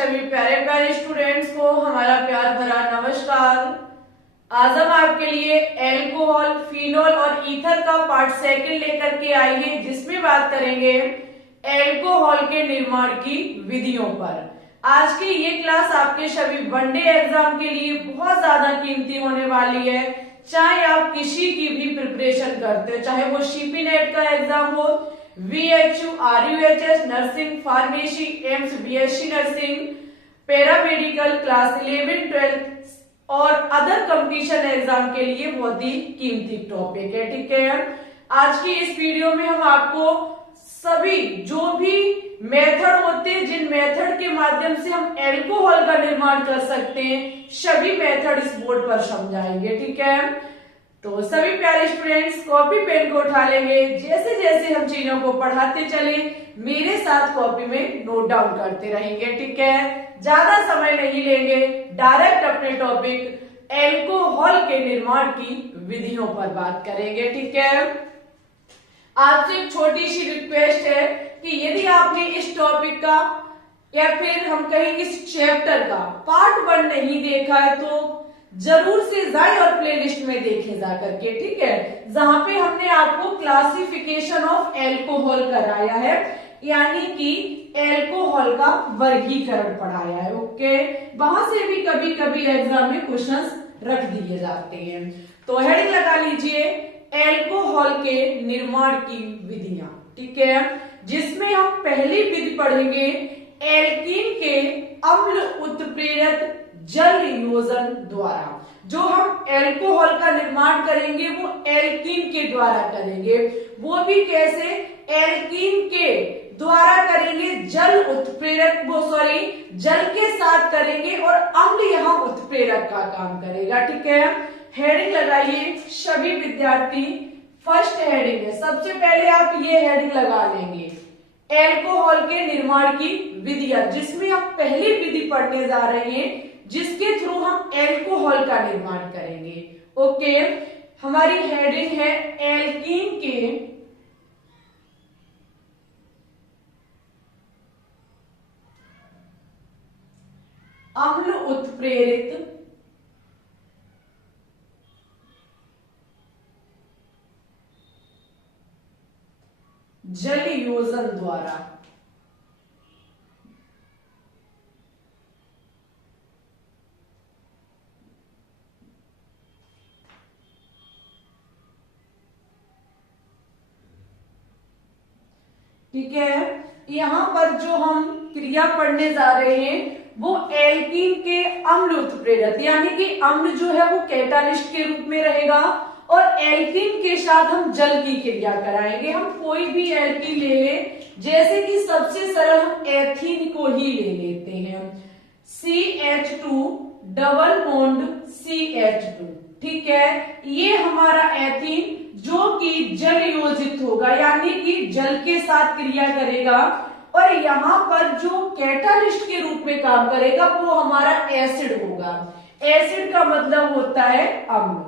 सभी प्यारे प्यारे स्टूडेंट्स को हमारा प्यार भरा नमस्कार। आज हम आपके लिए एल्कोहल, फिनोल और ईथर का पार्ट सेकंड लेकर के आए हैं, जिसमें बात करेंगे एल्कोहल के निर्माण की विधियों पर। आज की ये क्लास आपके सभी वनडे एग्जाम के लिए बहुत ज्यादा कीमती होने वाली है। चाहे आप किसी की भी प्रिपरेशन करते हो, चाहे वो सीपी नेट का एग्जाम हो, VHU, RUHS, nursing, pharmacy, AIIMS, BSc nursing, paramedical, class 11, 12 और अदर कंपटीशन एग्जाम के लिए बहुत ही कीमती टॉपिक है। ठीक है, आज की इस वीडियो में हम आपको सभी जो भी मेथड होते हैं, जिन मेथड के माध्यम से हम एल्कोहल का निर्माण कर सकते हैं, सभी मेथड इस बोर्ड पर समझाएंगे। ठीक है, तो सभी प्यारे स्टूडेंट्स कॉपी पेन को उठा लेंगे। जैसे जैसे हम चीजों को पढ़ाते चले, मेरे साथ कॉपी में नोट डाउन करते रहेंगे। ठीक है, ज्यादा समय नहीं लेंगे, डायरेक्ट अपने टॉपिक एल्कोहल के निर्माण की विधियों पर बात करेंगे। ठीक है, आपसे एक छोटी सी रिक्वेस्ट है कि यदि आपने इस टॉपिक का या फिर हम कहेंगे इस चैप्टर का पार्ट 1 नहीं देखा है तो जरूर से जाए और प्लेलिस्ट में देखे जा करके। ठीक है, जहां पे हमने आपको क्लासिफिकेशन ऑफ एल्कोहल कराया है, यानी कि एल्कोहल का वर्गीकरण पढ़ाया है। ओके, वहां से भी कभी कभी एग्जाम में क्वेश्चंस रख दिए जाते हैं। तो हेडिंग लगा लीजिए एल्कोहल के निर्माण की विधियां। ठीक है, जिसमें हम पहली विधि पढ़ेंगे एल्कीन के अम्ल उत्प्रेरक जल योजन द्वारा। जो हम एल्कोहल का निर्माण करेंगे वो एल्कीन के द्वारा करेंगे, वो भी कैसे, एल्कीन के द्वारा करेंगे, जल उत्प्रेरक जल के साथ करेंगे और अम्ल यहाँ उत्प्रेरक का काम करेगा। ठीक है, हेडिंग लगाइए सभी विद्यार्थी। फर्स्ट हेडिंग है, सबसे पहले आप ये हेडिंग लगा लेंगे एल्कोहल के निर्माण की विधियां, जिसमें हम पहली विधि पढ़ने जा रहे हैं जिसके थ्रू हम एल्कोहल का निर्माण करेंगे। ओके, हमारी हेडिंग है एल्कीन के अम्ल उत्प्रेरित जल योजन द्वारा। ठीक है, यहाँ पर जो हम क्रिया पढ़ने जा रहे हैं वो एल्कीन के अम्ल उत्प्रेरक, यानी कि अम्ल जो है वो कैटालिस्ट के रूप में रहेगा और एल्कीन के साथ हम जल की क्रिया कराएंगे। हम कोई भी एल्कीन ले लें, जैसे कि सबसे सरल हम एथीन को ही ले लेते हैं, CH2 डबल बॉन्ड CH2। ठीक है, ये हमारा एथीन जो कि जल योजित होगा, यानी कि जल के साथ क्रिया करेगा और यहाँ पर जो कैटालिस्ट के रूप में काम करेगा वो हमारा एसिड होगा। एसिड का मतलब होता है अम्ल।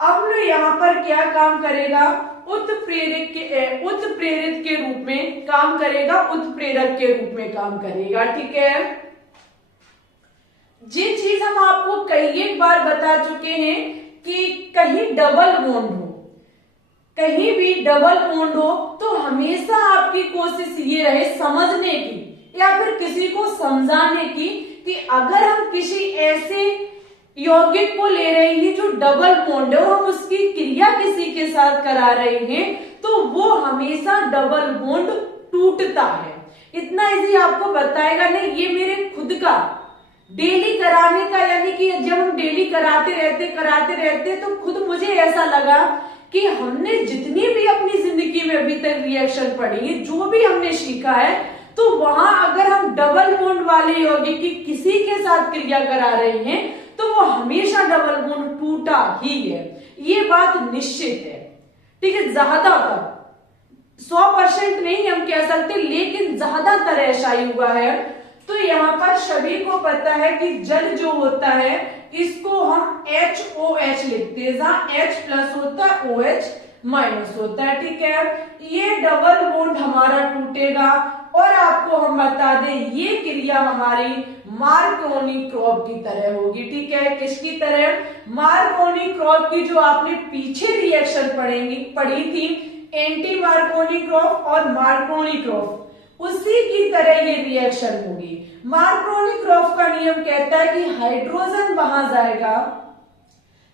अम्ल यहाँ पर क्या काम करेगा, उत्प्रेरक के रूप में काम करेगा, उत्प्रेरक के रूप में काम करेगा। ठीक है, जी चीज हम आपको कई एक बार बता चुके हैं कि कहीं डबल बॉन्ड हो, कहीं भी डबल बॉन्ड हो तो हमेशा आपकी कोशिश ये रहे समझने की या फिर किसी को समझाने की कि अगर हम किसी ऐसे यौगिक को ले रहे हैं जो डबल बॉन्ड है और हम उसकी क्रिया किसी के साथ करा रहे हैं तो वो हमेशा डबल बॉन्ड टूटता है। इतना इजी आपको बताएगा नहीं, ये मेरे खुद का डेली कराने का, यानी कि जब हम डेली कराते रहते तो खुद मुझे ऐसा लगा कि हमने जितनी भी अपनी जिंदगी में अभी तक रिएक्शन पढ़ी है, जो भी हमने सीखा है, तो वहां अगर हम डबल बॉन्ड वाले यौगिक की किसी के साथ क्रिया करा रहे हैं तो वो हमेशा डबल बॉन्ड टूटा ही है, ये बात निश्चित है। ठीक है, ज्यादातर 100% नहीं हम कह सकते, लेकिन ज्यादातर ऐसा ही हुआ है। तो यहाँ पर सभी को पता है कि जल जो होता है इसको हम HOH लिखते हैं, जहां H प्लस होता है OH माइनस होता है। ठीक है, ये डबल बॉन्ड हमारा टूटेगा और आपको हम बता दें ये क्रिया हमारी मार्कोनी क्रॉप की तरह होगी। ठीक है, किसकी तरह? मार्कोनी क्रॉप की, जो आपने पीछे रिएक्शन पढ़ी थी, एंटी मार्कोनी क्रॉप और मार्कोनी क्रॉप, उसी की तरह ये रिएक्शन होगी। मार्कोनी क्रॉप का नियम कहता है कि हाइड्रोजन वहां जाएगा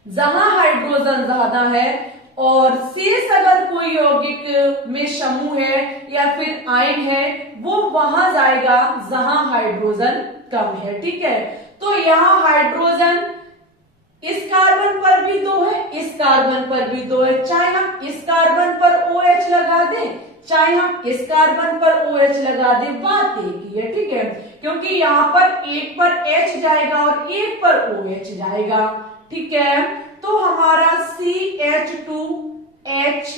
जहां हाइड्रोजन ज्यादा है, और शेष अगर कोई यौगिक में समूह है या फिर आयन है, वो वहां जाएगा जहां हाइड्रोजन कम है। ठीक है, तो यहां हाइड्रोजन इस कार्बन पर भी 2 है, इस कार्बन पर भी 2 है। चाहे हम इस कार्बन पर OH लगा दें, चाहे हम इस कार्बन पर OH लगा दें, बात एक ही है। ठीक है, क्योंकि यहां पर एक पर H जाएगा और एक पर OH जाएगा। ठीक है, तो हमारा CH2OH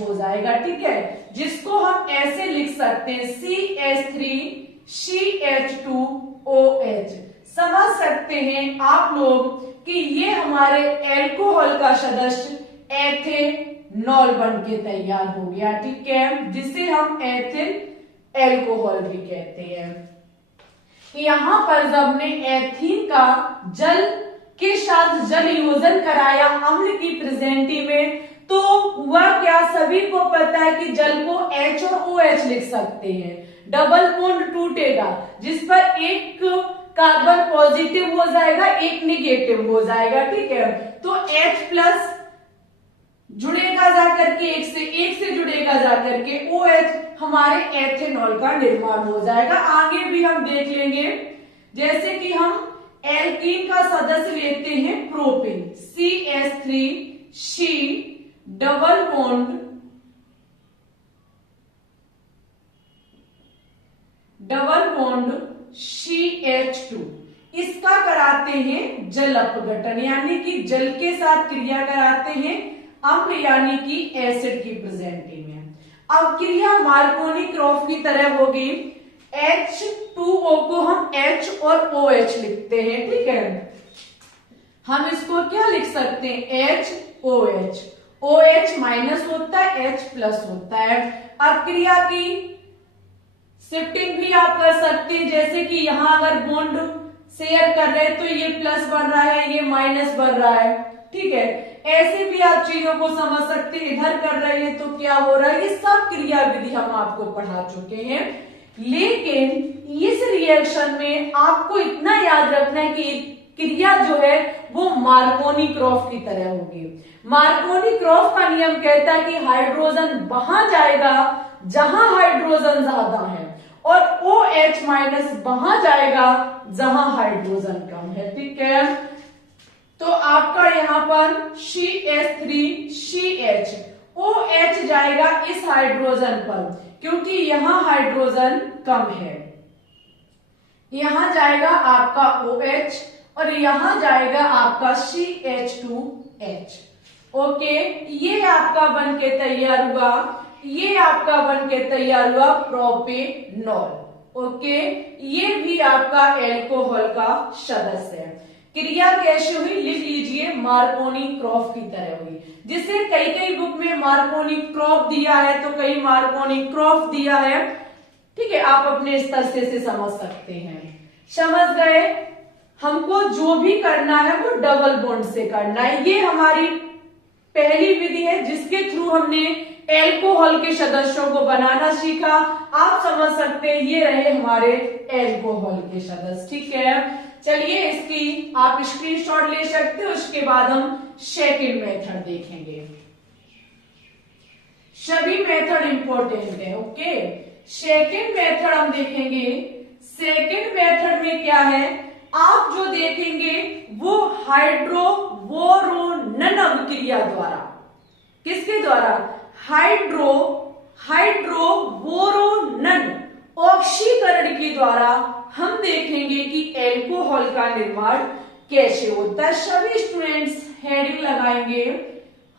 हो जाएगा। ठीक है, जिसको हम ऐसे लिख सकते हैं CH3CH2OH। समझ सकते हैं आप लोग कि ये हमारे एल्कोहल का सदस्य एथेनॉल बन के तैयार हो गया। ठीक है, जिसे हम एथिल एल्कोहल भी कहते हैं। यहां पर जब हमने एथीन का जल के साथ जल योजन कराया अम्ल की प्रेजेंटी में, तो हुआ क्या? सभी को पता है कि जल को H और OH लिख सकते हैं, डबल बॉन्ड टूटेगा, जिस पर एक कार्बन पॉजिटिव हो जाएगा, एक निगेटिव हो जाएगा। ठीक है, तो H प्लस जुड़ेगा जाकर के एक से जुड़ेगा जाकर के OH, हमारे एथेनॉल का निर्माण हो जाएगा। आगे भी हम देख लेंगे, जैसे कि हम एल्कीन का सदस्य लेते हैं propane, CH3C double bond CH2, इसका कराते हैं जल अपघटन, यानी कि जल के साथ क्रिया कराते हैं अम्ल यानी कि एसिड की प्रेजेंटी में। अब क्रिया मार्कोनी क्रॉप की तरह होगी। H2O को हम H और OH लिखते हैं। ठीक है, हम इसको क्या लिख सकते हैं? HOH। OH माइनस होता है, H प्लस होता है। अब क्रिया की शिफ्टिंग भी आप कर सकते हैं, जैसे कि यहां अगर बॉन्ड शेयर कर रहे हैं तो ये प्लस बन रहा है, ये माइनस बन रहा है। ठीक है, ऐसे भी आप चीजों को समझ सकते हैं। इधर कर रहे हैं तो क्या हो रहा है, ये सब क्रिया विधि हम आपको पढ़ा चुके हैं। लेकिन इस रिएक्शन में आपको इतना याद रखना है कि क्रिया जो है वो मार्कोनी क्रॉफ की तरह होगी। मार्कोनी क्रॉफ का नियम कहता है कि हाइड्रोजन वहां जाएगा जहां हाइड्रोजन ज्यादा है, और OH माइनस वहां जाएगा जहां हाइड्रोजन कम है। ठीक है, तो आपका यहां पर CH3CH, OH जाएगा इस हाइड्रोजन पर, क्योंकि यहां हाइड्रोजन कम है। यहां जाएगा आपका OH और यहां जाएगा आपका CH2H। ओके, ये आपका बन के तैयार हुआ, ये आपका बन के तैयार हुआ प्रोपेनॉल। ओके, ये भी आपका एल्कोहल का सदस्य है। क्रिया कैसे हुई लिख लीजिए, मार्कोनी क्रॉफ की तरह हुई। जिसे कई कई बुक में मार्कोनी क्रॉप दिया है तो कई मार्कोनी क्रॉफ दिया है। ठीक है, आप अपने स्तर से समझ सकते हैं। समझ गए? हमको जो भी करना है वो डबल बॉन्ड से करना है। ये हमारी पहली विधि है जिसके थ्रू हमने एल्कोहल के सदस्यों को बनाना सीखा। आप समझ सकते हैं ये रहे हमारे एल्कोहल के सदस्य। ठीक है, चलिए इसकी आप स्क्रीनशॉट ले सकते हो। उसके बाद हम सेकंड मेथड देखेंगे। सभी मेथड इंपॉर्टेंट है। ओके, सेकंड मेथड हम देखेंगे। सेकंड मेथड में क्या है, आप जो देखेंगे वो हाइड्रोवोरोनन अभिक्रिया द्वारा, किसके द्वारा? हाइड्रोवोरोनन ऑक्सीकरण के द्वारा हम देखेंगे कि एल्कोहल का निर्माण कैसे होता है। सभी स्टूडेंट्स हेडिंग लगाएंगे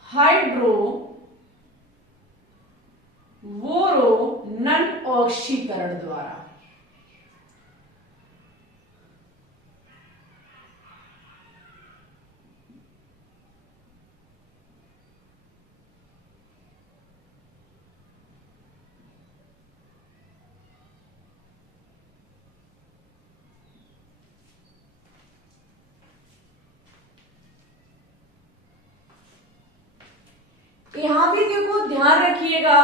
हाइड्रोवोरोनन ऑक्सीकरण द्वारा। यहाँ भी देखो ध्यान रखिएगा,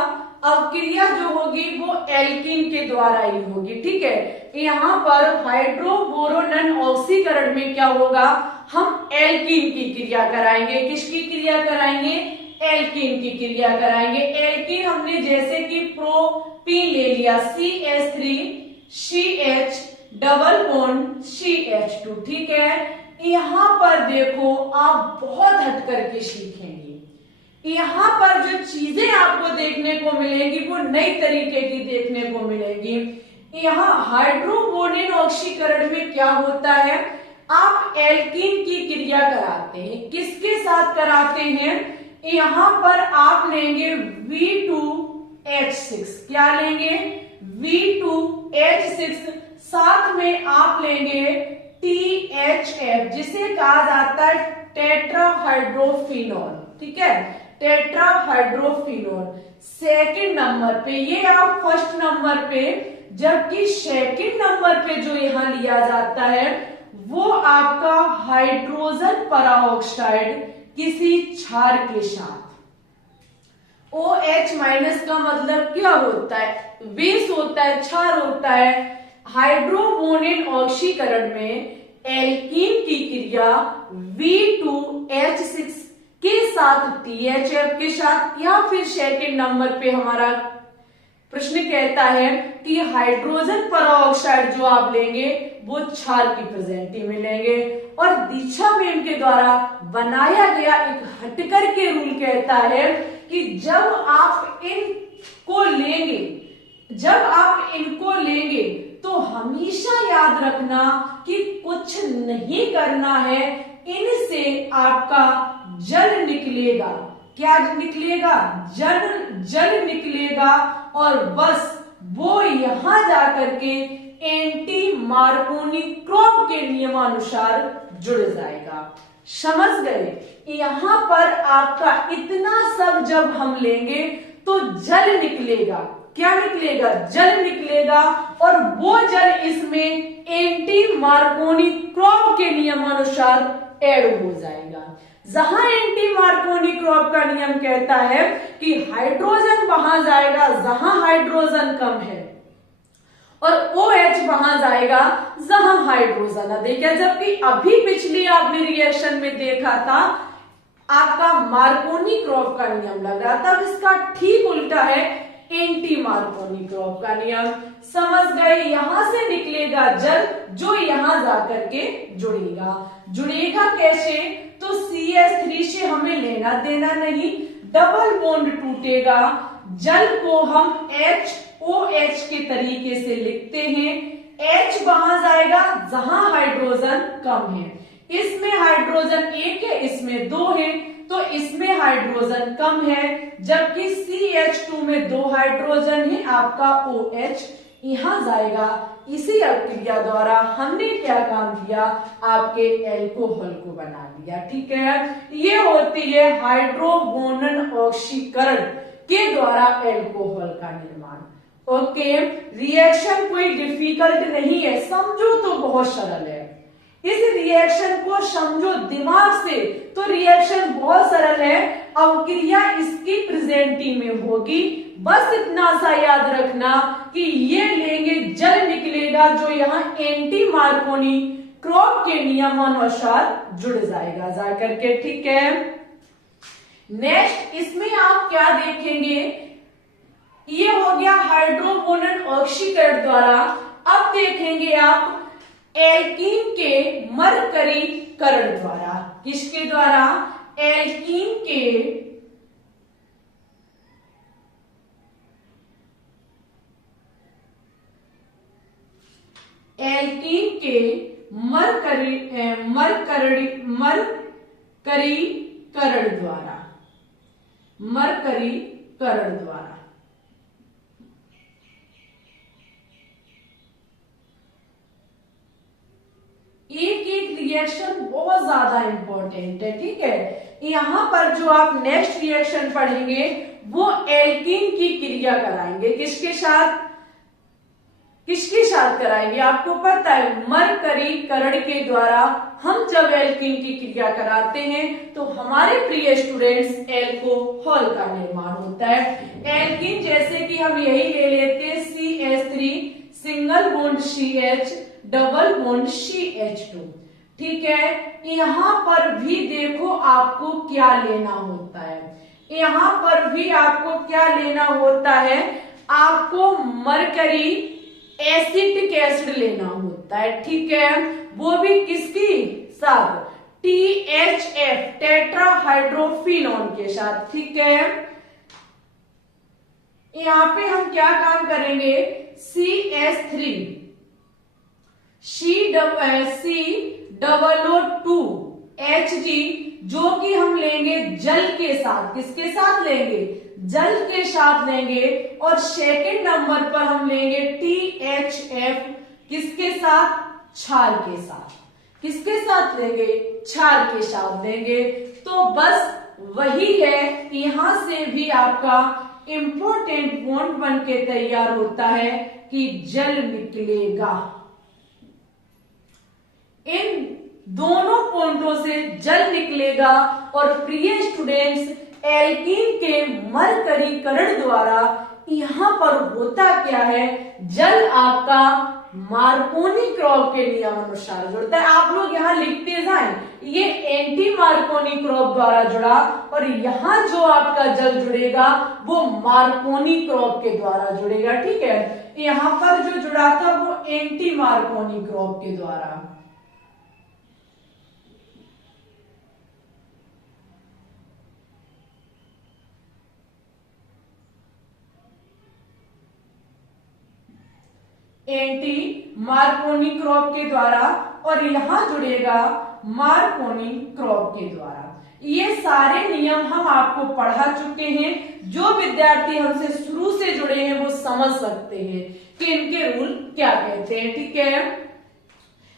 अवक्रिया जो होगी वो एल्कीन के द्वारा ही होगी, ठीक है। यहाँ पर हाइड्रोबोरोनन ऑक्सीकरण में क्या होगा, हम एल्कीन की क्रिया कराएंगे। किसकी क्रिया कराएंगे, एल्कीन की क्रिया कराएंगे। एल्कीन हमने जैसे कि प्रोपीन ले लिया, CH3CH डबल बॉन्ड CH2, ठीक है। यहाँ पर देखो आप बहुत हट करके सीखेंगे, यहाँ पर जो चीजें आपको देखने को मिलेगी वो नई तरीके की देखने को मिलेगी। यहाँ हाइड्रोबोनिन ऑक्सीकरण में क्या होता है, आप एल्कीन की क्रिया कराते हैं, किसके साथ कराते हैं, यहाँ पर आप लेंगे V2H6, क्या लेंगे, V2H6, साथ में आप लेंगे THF जिसे कहा जाता है टेट्राहाइड्रोफिनॉल, ठीक है, टेट्राहाइड्रोफिनॉल सेकंड नंबर पे, ये आप फर्स्ट नंबर पे, जबकि सेकंड नंबर पे जो यहां लिया जाता है वो आपका हाइड्रोजन पराऑक्साइड किसी क्षार के साथ। OH माइनस का मतलब क्या होता है, बेस होता है, क्षार होता है। हाइड्रोबोनिन ऑक्सीकरण में एल्कीन की क्रिया V2H6 के साथ THF के साथ, या फिर सेकंड नंबर पे हमारा प्रश्न कहता है कि हाइड्रोजन पराऑक्साइड जो आप लेंगे वो क्षार की प्रेजेंटी में लेंगे। और दीक्षाबेन के द्वारा बनाया गया एक हटकर के रूल कहता है कि जब आप इनको लेंगे तो हमेशा याद रखना कि कुछ नहीं करना है, इनसे आपका जल निकलेगा। क्या निकलेगा, जल निकलेगा, और बस वो यहां जाकर के एंटी मार्कोनी क्रॉप के नियमानुसार जुड़ जाएगा। समझ गए, यहां पर आपका इतना सब जब हम लेंगे तो जल निकलेगा, क्या निकलेगा, जल निकलेगा, और वो जल इसमें एंटी मार्कोनी क्रॉप के नियमानुसार ऐड हो जाएगा। जहां एंटी मार्कोनी क्रॉप का नियम कहता है कि हाइड्रोजन वहां जाएगा जहां हाइड्रोजन कम है, और OH वहां जाएगा जहां हाइड्रोजन अधिक है। जबकि अभी पिछली आपने रिएक्शन में देखा था आपका मार्कोनी क्रॉप का नियम लग रहा था, अब इसका ठीक उल्टा है एंटी मार्कोनी क्रॉप का नियम। समझ गए, यहां से निकलेगा जल जो यहां जाकर के जुड़ेगा कैसे, तो CH3 से हमें लेना देना नहीं, डबल बॉन्ड टूटेगा, जल को हम HOH के तरीके से लिखते हैं। H वहां जाएगा जहां हाइड्रोजन कम है, इसमें हाइड्रोजन 1 है, इसमें 2 है, तो इसमें हाइड्रोजन कम है, जबकि CH2 में 2 हाइड्रोजन है, आपका OH यहां जाएगा। इसी अभिक्रिया द्वारा हमने क्या काम किया, आपके एल्कोहल को बना लिया, ठीक है। ये होती है हाइड्रोबोनन ऑक्सीकरण के द्वारा एल्कोहल का निर्माण। ओके, रिएक्शन कोई डिफिकल्ट नहीं है, समझो तो बहुत सरल है। इस रिएक्शन को समझो दिमाग से तो रिएक्शन बहुत सरल है, अवक्रिया इसकी प्रेजेंटी में होगी। बस इतना सा याद रखना कि ये लेंगे, जल निकलेगा जो यहाँ एंटी मार्कोनी क्रॉप के नियमानुसार जुड़ जाएगा जाकर के, ठीक है। नेक्स्ट इसमें आप क्या देखेंगे, ये हो गया हाइड्रोबोनन ऑक्सीकरण द्वारा। अब देखेंगे आप एल्कीन के मरकरीकरण द्वारा। किसके द्वारा, एल्कीन के मरकरीकरण द्वारा एक रिएक्शन बहुत ज्यादा इंपॉर्टेंट है, ठीक है। यहां पर जो आप नेक्स्ट रिएक्शन पढ़ेंगे वो एल्कीन की क्रिया कराएंगे। किसके साथ बात कराएंगे, आपको पता है मरकरीकरण के द्वारा हम जब एल्कीन की क्रिया कराते हैं तो हमारे प्रिय स्टूडेंट्स एल्कोहल का निर्माण होता है। एल्कीन जैसे कि हम यही ले लेते हैं CH3 single bond CH double bond CH2, ठीक है। यहां पर भी देखो आपको क्या लेना होता है, यहां पर भी आपको क्या लेना होता है, आपको मरकरी एसिटिक एसिड लेना होता है, ठीक है। वो भी किसकी साथ, THF टेट्राहाइड्रोफिनॉल के साथ, ठीक है। यहां पे हम क्या काम करेंगे, CH3 COO2 Hg जो कि हम लेंगे जल के साथ, किसके साथ लेंगे, जल के साथ लेंगे। और सेकेंड नंबर पर हम लेंगे THF किसके साथ, क्षार के साथ, किसके साथ लेंगे, क्षार के साथ लेंगे। तो बस वही है, यहां से भी आपका इंपॉर्टेंट पॉइंट बन के तैयार होता है कि जल निकलेगा। इन दोनों पॉइंटों से जल निकलेगा। और प्रिय स्टूडेंट्स, एल्कीन के मरकरीकरण द्वारा यहां पर होता क्या है, जल आपका मार्कोनी क्रॉप के नियम अनुसार जुड़ता है। आप लोग यहां लिखते जाएं, ये एंटी मार्कोनी क्रॉप द्वारा जुड़ा, और यहां जो आपका जल जुड़ेगा वो मार्कोनी क्रॉप के द्वारा जुड़ेगा, ठीक है। यहां पर जो जुड़ा था वो एंटी मार्कोनी क्रॉप के द्वारा। एंटी मार्कोनी क्रॉप के द्वारा, और यहां जुड़ेगा मार्कोनी क्रॉप के द्वारा। ये सारे नियम हम आपको पढ़ा चुके हैं। जो विद्यार्थी हमसे शुरू से जुड़े हैं वो समझ सकते हैं कि इनके रूल क्या कहते हैं, ठीक है।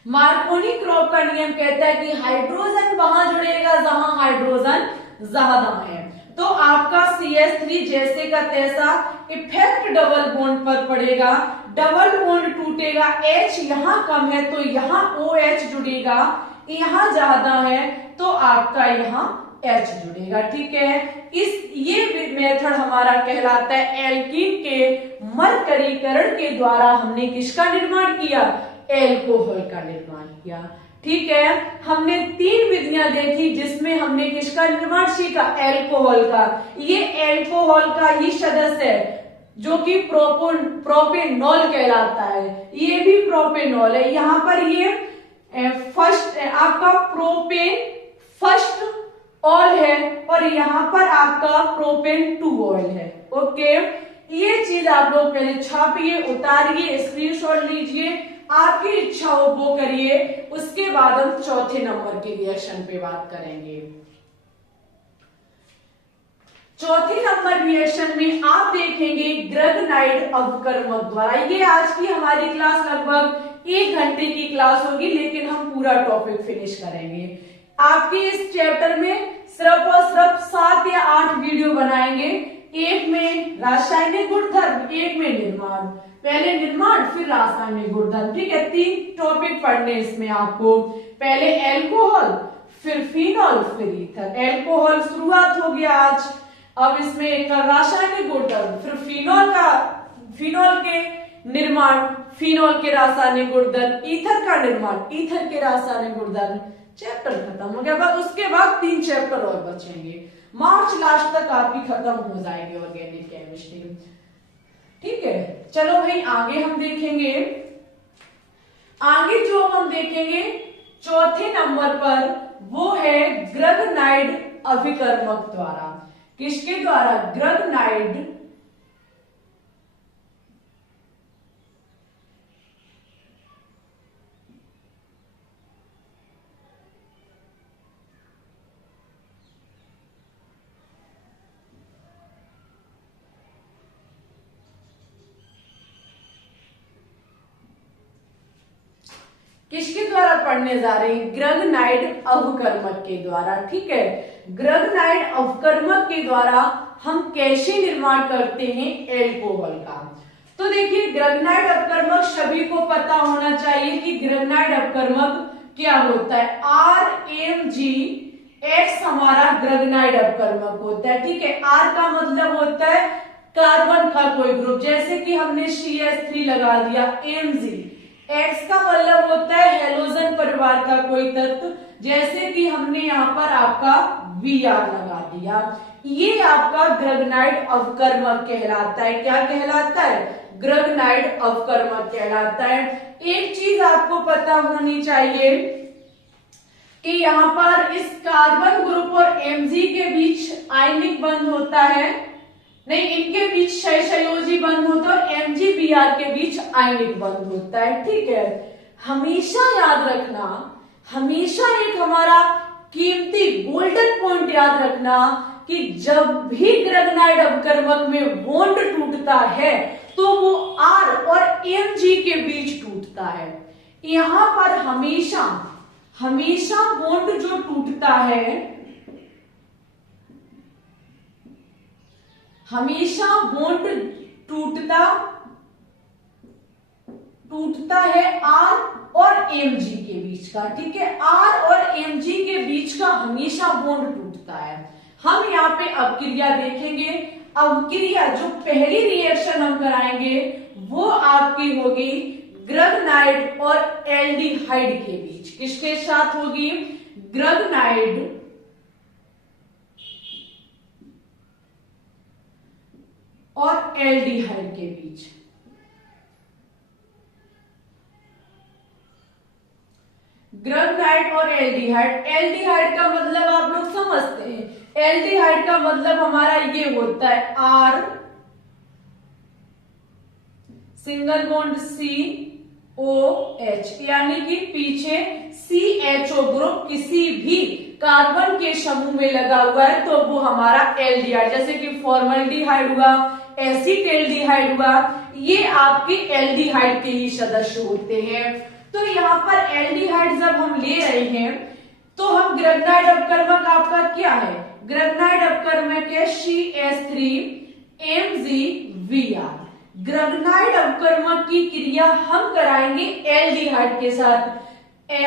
मार्कोनी क्रॉप का नियम कहता है कि हाइड्रोजन वहां जुड़ेगा जहां हाइड्रोजन ज्यादा है। तो आपका CH3 जैसे का तैसा इफेक्ट डबल बॉन्ड पर पड़ेगा, डबल बॉन्ड टूटेगा, H यहां कम है तो यहां OH जुड़ेगा, यहां ज्यादा है तो आपका यहां H जुड़ेगा, ठीक है। ये मेथड हमारा कहलाता है एल्कीन के मरकरीकरण के द्वारा हमने किसका निर्माण किया, एल्कोहल का निर्माण किया, ठीक है। हमने 3 विधियां देखी जिसमें हमने किसका निर्माण सीखा, एल्कोहल का। ये एल्कोहल का ही सदस्य है जो कि प्रोपेनॉल कहलाता है, ये भी प्रोपेनॉल है। यहां पर ये फर्स्ट आपका प्रोपेन फर्स्ट ऑयल है और यहां पर आपका प्रोपेन 2 ऑयल है, ओके। ये चीज आप लोग पहले छापिए, उतारिए, स्क्रीनशॉट लीजिए, आपकी इच्छा हो वो करिए। उसके बाद हम चौथे नंबर के रिएक्शन पे बात करेंगे। चौथे नंबर रिएक्शन में आप देखेंगे ग्रगनाइड अवकर्मक द्वारा। ये आज की हमारी क्लास लगभग 1 घंटे की क्लास होगी, लेकिन हम पूरा टॉपिक फिनिश करेंगे। आपके इस चैप्टर में सिर्फ और सिर्फ 7 या 8 वीडियो बनाएंगे। एक में रासायनिक गुणधर्म, एक में निर्माण, पहले निर्माण फिर रासायनिक गुणधर्म, ठीक है। 3 टॉपिक पढ़ने इसमें आपको, पहले एल्कोहल फिर फिनॉल फिर ईथर। एल्कोहल शुरुआत हो गया आज, अब इसमें एक रासायनिक गुणधर्म, फिर फिनॉल के निर्माण, फिनॉल के रासायनिक गुणधर्म, ईथर का निर्माण, ईथर के रासायनिक गुणधर्म। चैप्टर खत्म हो गया। बस उसके बाद 3 चैप्टर और बचेंगे, मार्च लास्ट तक आपकी खत्म हो जाएगी ऑर्गेनिक केमिस्ट्री, ठीक है। चलो भाई आगे हम देखेंगे, आगे जो हम देखेंगे चौथे नंबर पर वो है ग्रगनाइड अभिकर्मक द्वारा। किसके द्वारा, ग्रगनाइड किसके द्वारा पढ़ने जा रहे हैं, ग्रगनाइड अवकर्मक के द्वारा, ठीक है। ग्रगनाइड अवकर्मक के द्वारा हम कैसे निर्माण करते हैं एल्कोहल का। तो देखिए ग्रगनाइड अवकर्मक सभी को पता पता होना चाहिए कि ग्रेगनाइड अपकर्मक क्या होता है। RMgX हमारा ग्रेगनाइड अपकर्मक होता है, ठीक है। R का मतलब होता है कार्बन का कोई ग्रुप, जैसे कि हमने CH3 लगा दिया। Mg X का मतलब होता है हेलोजन परिवार का कोई तत्व, जैसे कि हमने यहाँ पर आपका Br लगा दिया। ये आपका ग्रेगनाइड अवकर्मक कहलाता है। क्या कहलाता है? ग्रेगनाइड अवकर्मक कहलाता है। एक चीज आपको पता होनी चाहिए कि यहाँ पर इस कार्बन ग्रुप और Mg के बीच आयनिक बंध होता है, नहीं, इनके बीच सहसंयोजी बंध होता है और MgBr के बीच आयनिक बंध होता है, ठीक है। हमेशा याद रखना, हमेशा एक हमारा कीमती गोल्डन पॉइंट याद रखना कि जब भी ग्रेगनाइड अपकर्मक में बॉन्ड टूटता है तो वो R और Mg के बीच टूटता है। यहां पर हमेशा हमेशा बॉन्ड जो टूटता है, हमेशा बॉन्ड टूटता है R और Mg के बीच का, ठीक है। R और Mg के बीच का हमेशा बॉन्ड टूटता है। हम यहाँ पे अपक्रिया देखेंगे। अपक्रिया जो पहली रिएक्शन हम कराएंगे वो आपकी होगी ग्रेगनाइड और एल्डिहाइड के बीच। किसके साथ होगी? ग्रेगनाइड और एल्डिहाइड के बीच। ग्रेगनाइड और एल्डिहाइड। एल्डिहाइड का मतलब आप लोग समझते हैं। एल्डिहाइड का मतलब हमारा ये होता है R सिंगल बॉन्ड COH, यानी कि पीछे CHO ग्रुप किसी भी कार्बन के समूह में लगा हुआ है तो वो हमारा एल्डिहाइड, जैसे कि फॉर्मल्डिहाइड हुआ, एसिटेल्डिहाइड हुआ, ये आपके एल्डिहाइड के ही सदस्य होते हैं। तो यहाँ पर एल्डिहाइड जब हम ले रहे हैं तो हम ग्रेगनाइड अपकर्मक आपका क्या है? ग्रेगनाइड अपकर्मक है CH3MgBr। ग्रेगनाइड अपकर्मक की क्रिया हम कराएंगे एल्डिहाइड के साथ।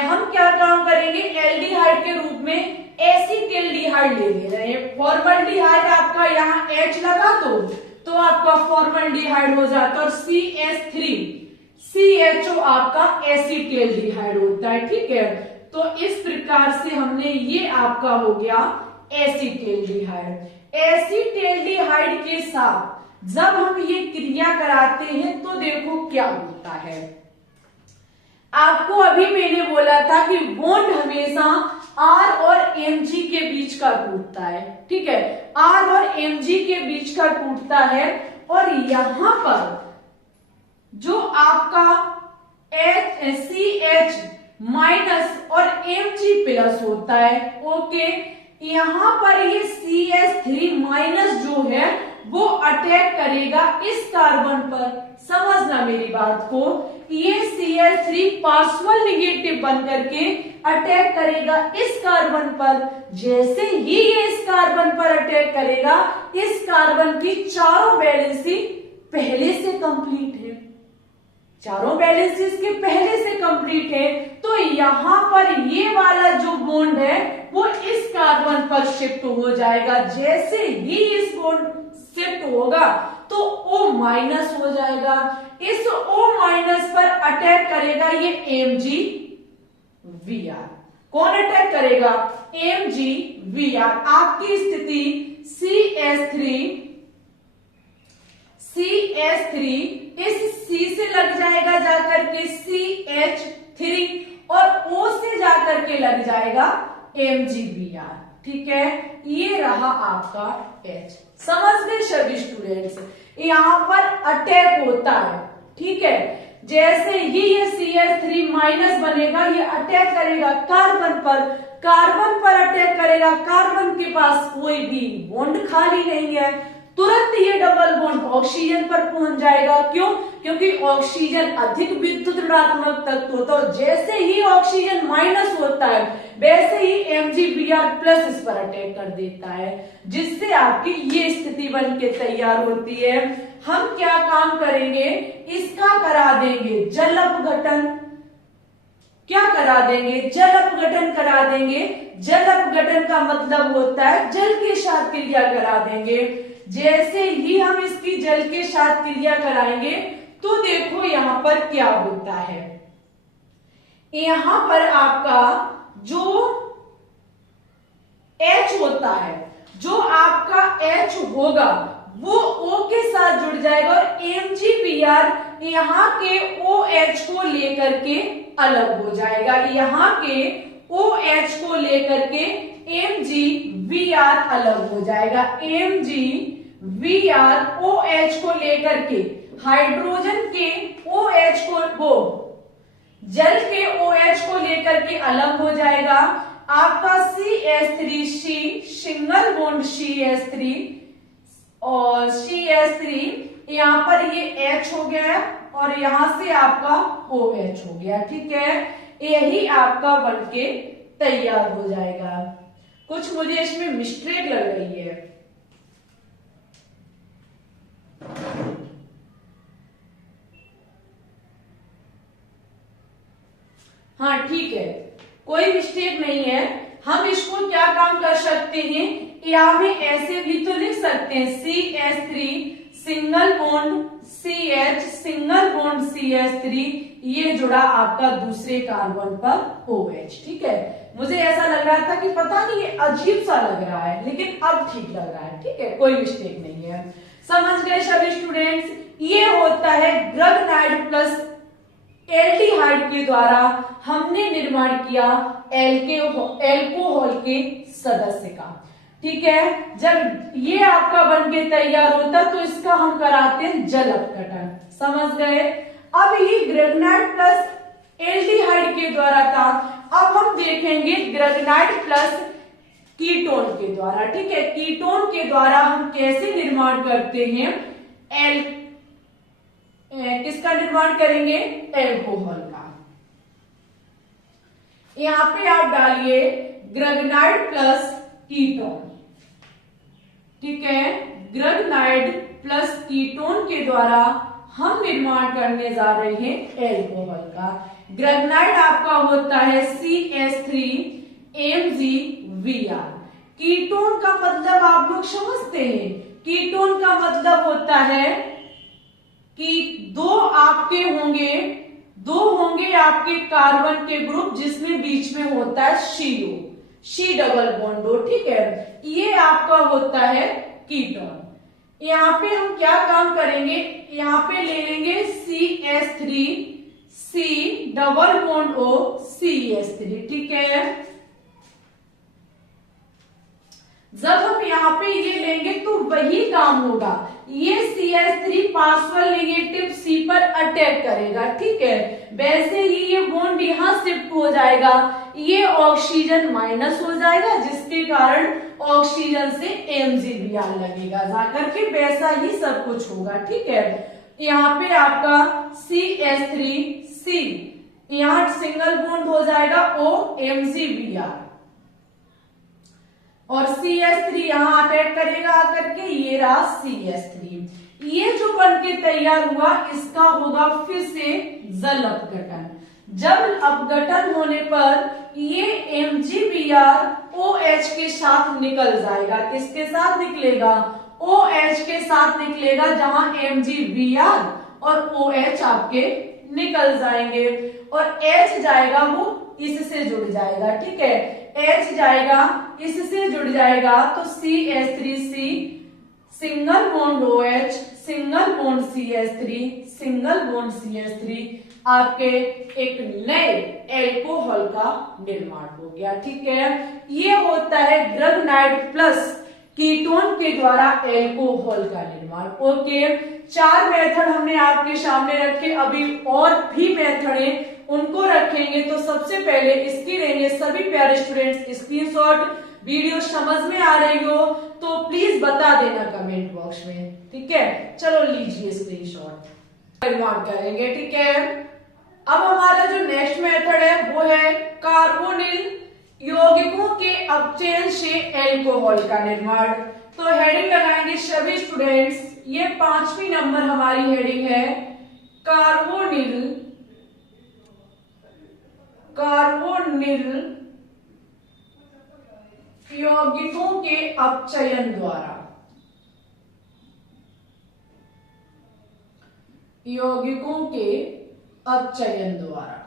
हम क्या काम करेंगे? एल्डिहाइड के रूप में एसिटेल्डिहाइड ले रहे हैं। फॉर्मल्डिहाइड आपका यहाँ H लगा दो तो आपका फॉर्मल्डिहाइड हो जाता है और CH3CHO आपका एसिटेल्डिहाइड होता है, ठीक है। तो इस प्रकार से हमने ये आपका हो गया एसिटेल्डिहाइड। एसिटेल्डिहाइड के साथ जब हम ये क्रिया कराते हैं तो देखो क्या होता है। आपको अभी मैंने बोला था कि बॉन्ड हमेशा R और Mg के बीच का टूटता है, ठीक है। R और Mg के बीच का टूटता है और यहां पर जो आपका CH माइनस और Mg प्लस होता है, ओके। यहां पर ये CH3 माइनस जो है वो अटैक करेगा इस कार्बन पर। समझना मेरी बात को, ये CH3 पार्शियल नेगेटिव बन करके अटैक करेगा इस कार्बन पर। जैसे ही ये इस कार्बन पर अटैक करेगा, इस कार्बन की चारों वैलेंसी पहले से कंप्लीट है, चारों वैलेंसी इसके पहले से कंप्लीट है। तो यहां पर ये वाला जो बॉन्ड है वो इस कार्बन पर शिफ्ट हो जाएगा। जैसे ही इस बॉन्ड शिफ्ट होगा तो O माइनस हो जाएगा। इस O माइनस पर अटैक करेगा ये MgBr। कौन अटैक करेगा? MgBr। आपकी स्थिति CH3 इस C से लग जाएगा जाकर के CH3 और O से जाकर के लग जाएगा MgBr, ठीक है। ये रहा आपका H। समझ गए सभी स्टूडेंट्स? यहां पर अटैक होता है, ठीक है। जैसे ही ये CH3 माइनस बनेगा, ये अटैक करेगा कार्बन पर, कार्बन पर अटैक करेगा। कार्बन के पास कोई भी बॉन्ड खाली नहीं है, तुरंत ये डबल बॉन्ड ऑक्सीजन पर पहुंच जाएगा। क्यों? क्योंकि ऑक्सीजन अधिक विद्युत ऋणात्मक तत्व होता है। जैसे ही ऑक्सीजन माइनस होता है वैसे ही MgBr प्लस इस पर अटैक कर देता है, जिससे आपकी ये स्थिति बन के तैयार होती है। हम क्या काम करेंगे, इसका करा देंगे जल अपघटन। क्या करा देंगे, जल अपघटन करा देंगे। जल अपघटन का मतलब होता है जल के साथ क्रिया करा देंगे। जैसे ही हम इसकी जल के साथ क्रिया कराएंगे तो देखो यहां पर क्या होता है। यहां पर आपका जो H होता है, जो आपका H होगा वो O के साथ जुड़ जाएगा और MgBr यहाँ के OH को लेकर के अलग हो जाएगा। यहाँ के OH को लेकर के MgBr अलग हो जाएगा। MgBr OH को लेकर के हाइड्रोजन के OH को जल के OH को लेकर के अलग हो जाएगा। आपका CH3C सिंगल बॉन्ड CH3 और CH3 यहाँ पर ये H हो गया और यहां से आपका OH हो गया। ठीक है, यही आपका बनके तैयार हो जाएगा। कुछ मुझे इसमें मिस्टेक लग रही है। हाँ ठीक है, कोई मिस्टेक नहीं है। हम इसको क्या काम कर सकते हैं, या में ऐसे भी तो लिख सकते हैं CH3 single bond CH single bond CH3 ये जुड़ा आपका दूसरे कार्बन पर OH। ठीक है, मुझे ऐसा लग रहा था कि पता नहीं ये अजीब सा लग रहा है, लेकिन अब ठीक लग रहा है। ठीक है, कोई मिस्टेक नहीं है। समझ गए सभी स्टूडेंट्स। ये होता है ग्रगनाइड प्लस एल्डिहाइड के द्वारा हमने निर्माण किया एल्कोहल के सदस्य का। ठीक है, जब ये आपका बनके तैयार होता तो इसका हम कराते हैं जल अपघटन। समझ गए। अब ये ग्रेगनाइड प्लस एल्डिहाइड के द्वारा था, अब हम देखेंगे ग्रेगनाइड प्लस कीटोन के द्वारा। ठीक है, कीटोन के द्वारा हम कैसे निर्माण करते हैं, किसका निर्माण करेंगे, एल्कोहल का। यहां पे आप डालिए ग्रेगनाइड प्लस कीटोन। ठीक है, ग्रेगनाइड प्लस कीटोन के द्वारा हम निर्माण करने जा रहे हैं एल्कोहल का। ग्रेगनाइड आपका होता है CH3 MgBr। कीटोन का मतलब आप लोग समझते हैं, कीटोन का मतलब होता है कि दो होंगे आपके कार्बन के ग्रुप जिसमें बीच में होता है CO, C double bond O। ठीक है, ये आपका होता है कीटोन। यहाँ पे हम क्या काम करेंगे, यहाँ पे ले लेंगे CH3 C double bond O CH3। ठीक है, जब हम यहाँ पे ये लेंगे तो वही काम होगा, ये CH3 पार्शियल नेगेटिव C पर अटैक करेगा। ठीक है, वैसे ही ये बॉन्ड यहाँ शिफ्ट हो जाएगा, ये ऑक्सीजन माइनस हो जाएगा जिसके कारण ऑक्सीजन से MgBr लगेगा जाकर के, वैसा ही सब कुछ होगा। ठीक है, यहाँ पे आपका CH3C यहाँ सिंगल बॉन्ड हो जाएगा O MgBr और CH3 यहाँ अटैक करेगा आकर के, ये रहा CH3। ये जो बनके तैयार हुआ इसका होगा फिर से जल अपघटन। जल अपघटन होने पर ये MgBr OH के साथ निकल जाएगा। किसके साथ निकलेगा, OH के साथ निकलेगा, जहां MgBr और OH आपके निकल जाएंगे और H जाएगा वो इससे जुड़ जाएगा। ठीक है, H जाएगा इससे जुड़ जाएगा तो CH3C single bond OH single bond CH3 single bond CH3 आपके एक नए एल्कोहल का निर्माण हो गया। ठीक है, ये होता है ग्रेगनाइड प्लस कीटोन के द्वारा एल्कोहल का निर्माण। ओके, 4 मेथड हमने आपके सामने रखे, अभी और भी मेथड है उनको रखेंगे। तो सबसे पहले इसकी लेंगे सभी प्यारे स्टूडेंट्स स्क्रीनशॉट। वीडियो समझ में आ रही हो तो प्लीज बता देना कमेंट बॉक्स में। ठीक है, चलो लीजिए स्क्रीनशॉट, निर्माण करेंगे। ठीक है, अब हमारा जो नेक्स्ट मेथड है वो है कार्बोनिल यौगिकों के अपचयन से एल्कोहल का निर्माण। तो हेडिंग लगाएंगे सभी स्टूडेंट्स ये 5वीं नंबर हमारी हेडिंग है कार्बोनिल यौगिकों के अपचयन द्वारा। यौगिकों के अपचयन द्वारा।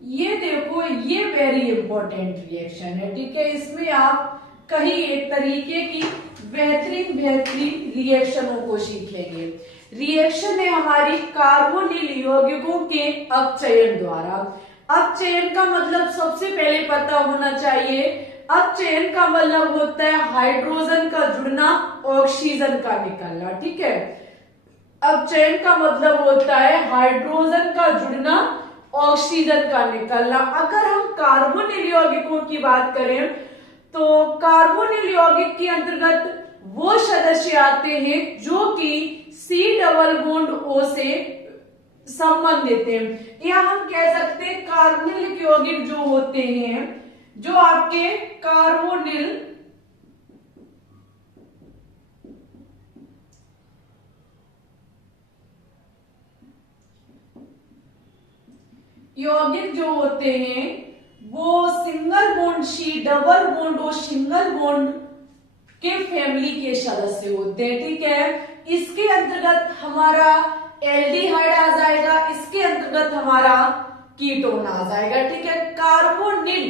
ये देखो, ये वेरी इंपॉर्टेंट रिएक्शन है, ठीक है। इसमें आप कहीं एक तरीके की बेहतरीन रिएक्शनों को सीख लेंगे। रिएक्शन है हमारी कार्बोनिल यौगिकों के अपचयन द्वारा। अपचयन का मतलब सबसे पहले पता होना चाहिए। अपचयन का मतलब होता है हाइड्रोजन का जुड़ना, ऑक्सीजन का निकलना, ठीक है। अपचयन का मतलब होता है हाइड्रोजन का जुड़ना, ऑक्सीजन का निकलना। अगर हम कार्बोनिल यौगिकों की बात करें तो कार्बोनिल यौगिक के अंतर्गत वो सदस्य आते हैं जो कि C डबल बॉन्ड O से संबंधित हैं, या हम कह सकते हैं कार्बोनिल यौगिक जो होते हैं, जो आपके कार्बोनिल यौगिक जो होते हैं वो single bond C double bond O single bond के फैमिली के सदस्य होते हैं, ठीक है। इसके अंतर्गत हमारा एल्डिहाइड आ जाएगा, इसके अंतर्गत हमारा कीटोन आ जाएगा, ठीक है। कार्बोनिल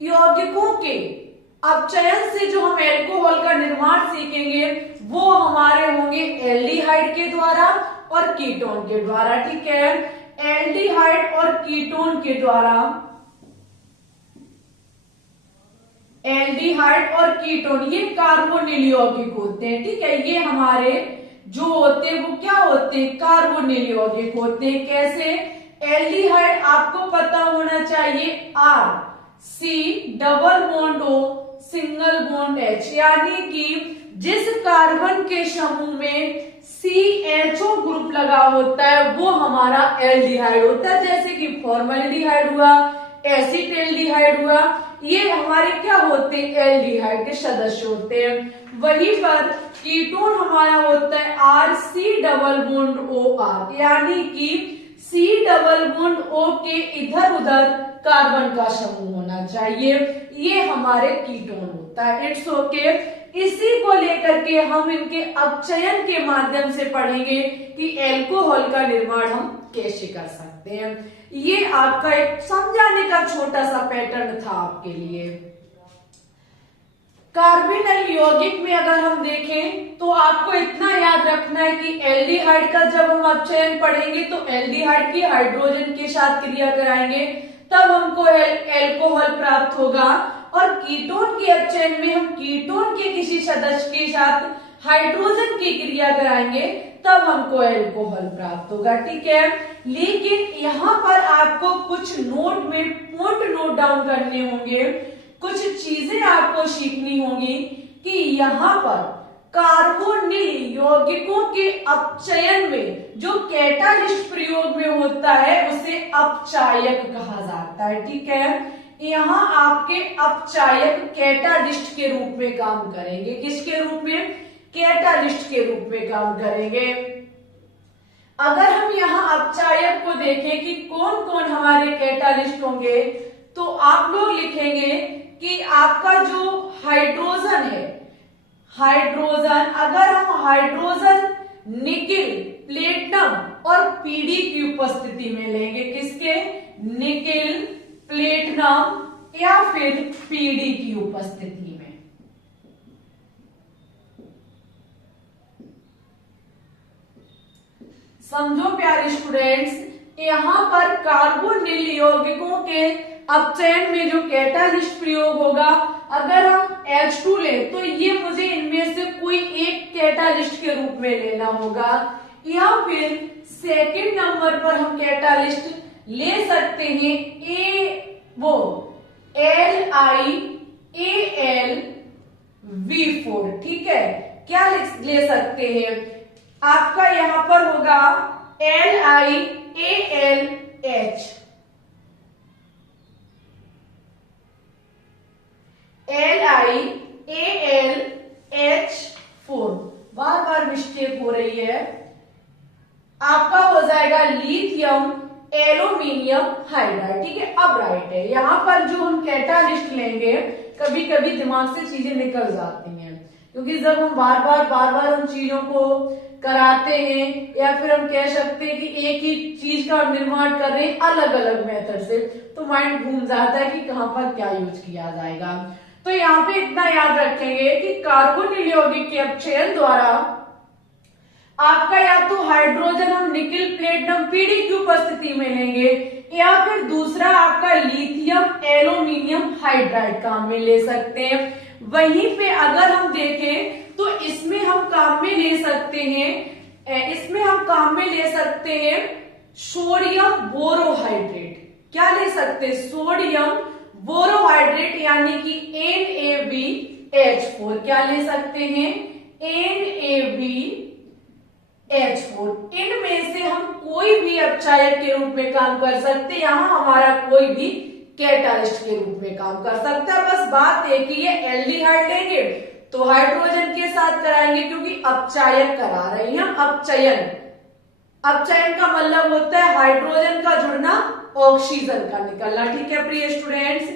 यौगिकों के अपचयन से जो हम एल्कोहल का निर्माण सीखेंगे वो हमारे होंगे एल्डिहाइड के द्वारा और कीटोन के द्वारा, ठीक है। एल्डिहाइड और कीटोन के द्वारा, एल्डिहाइड और कीटोन ये कार्बोनिल यौगिक होते हैं, ठीक है। ये हमारे जो होते हैं वो क्या होते हैं, कार्बोनिल यौगिक होते हैं। कैसे? एल्डिहाइड आपको पता होना चाहिए R C double bond O single bond H, यानी कि जिस कार्बन के समूह में CHO ग्रुप लगा होता है वो हमारा एल्डिहाइड होता है। जैसे कि फॉर्मल्डिहाइड हुआ, एसिटाल्डिहाइड हुआ, ये हमारे क्या होते हैं, एल्डिहाइड के सदस्य होते हैं। वहीं पर कीटोन हमारा होता है RC डबल बॉन्ड OR, यानी कि C डबल बॉन्ड O के इधर उधर कार्बन का समूह होना चाहिए, ये हमारे कीटोन होता है। It's okay. इसी को लेकर के हम इनके अपचयन के माध्यम से पढ़ेंगे कि एल्कोहल का निर्माण हम कैसे कर सकते हैं। ये आपका एक समझाने का छोटा सा पैटर्न था आपके लिए। कार्बोनिल यौगिक में अगर हम देखें तो आपको इतना याद रखना है कि एल्डिहाइड का जब हम अपचयन पढ़ेंगे तो एल्डिहाइड की हाइड्रोजन के साथ क्रिया कराएंगे, तब हमको एल्कोहल प्राप्त होगा। और कीटोन के अपचयन में हम कीटोन के किसी सदस्य के साथ हाइड्रोजन की क्रिया कराएंगे, तब हमको एल्कोहल प्राप्त होगा, ठीक है। लेकिन यहाँ पर आपको कुछ नोट में पॉइंट नोट डाउन करने होंगे, कुछ चीजें आपको सीखनी होंगी कि यहाँ पर कार्बोनिल यौगिकों के अपचयन में जो कैटालिस्ट प्रयोग में होता है उसे अपचायक कहा जाता है, ठीक है। यहाँ आपके अपचायक कैटालिस्ट के रूप में काम करेंगे। किसके रूप में? कैटालिस्ट के रूप में काम करेंगे। अगर हम यहाँ अपचायक को देखें कि कौन कौन हमारे कैटालिस्ट होंगे, तो आप लोग लिखेंगे कि आपका जो हाइड्रोजन है, हाइड्रोजन, अगर हम हाइड्रोजन निकिल, प्लेटिनम और पीडी की उपस्थिति में लेंगे, किसके? निकिल, प्लेटिनम या फिर पीडी की उपस्थिति में, समझो प्यारे स्टूडेंट्स, यहाँ पर कार्बोनिल यौगिकों के अपचयन में जो कैटालिस्ट प्रयोग होगा, अगर हम H2 लें तो ये मुझे इनमें से कोई एक कैटालिस्ट के रूप में लेना होगा, या फिर सेकंड नंबर पर हम कैटालिस्ट ले सकते हैं LiAlV4, ठीक है। क्या ले सकते हैं? आपका यहां पर होगा LiAlH, LiAlH4, बार बार मिस्टेक हो रही है, आपका हो जाएगा लिथियम एल्यूमिनियम हाइड्राइड। ठीक है, अब राइट है। यहाँ पर जो हम कैटालिस्ट लेंगे, कभी कभी दिमाग से चीजें निकल जाती हैं, क्योंकि जब हम बार बार उन चीजों को कराते हैं, या फिर हम कह सकते हैं कि एक ही चीज का निर्माण कर रहे हैं अलग अलग मेथड से, तो माइंड घूम जाता है कि कहाँ पर क्या यूज किया जाएगा। तो यहाँ पे इतना याद रखेंगे कि कार्बोनिल यौगिक के अपचयन द्वारा आपका या तो हाइड्रोजन हम निकिल प्लेटिनम पीडी की उपस्थिति में लेंगे, या फिर दूसरा आपका लिथियम एल्यूमिनियम हाइड्राइड काम में ले सकते हैं। वहीं पे अगर हम देखें तो इसमें हम काम में ले सकते हैं, सोडियम बोरोहाइड्रेट। क्या ले सकते हैं? सोडियम बोरोहाइड्रेट, यानी कि NaBH4। क्या ले सकते हैं? NaBH4। इनमें से हम कोई भी अपचायक के रूप में काम कर सकते हैं, यहां हमारा कोई भी कैटालिस्ट के रूप में काम कर सकता है। बस बात है कि ये एल्डिहाइड लेंगे तो हाइड्रोजन के साथ कराएंगे, क्योंकि अपचायक करा रहे हैं। अपचयन का मतलब होता है हाइड्रोजन का जुड़ना, ऑक्सीजन का निकलना। ठीक है प्रिय स्टूडेंट्स,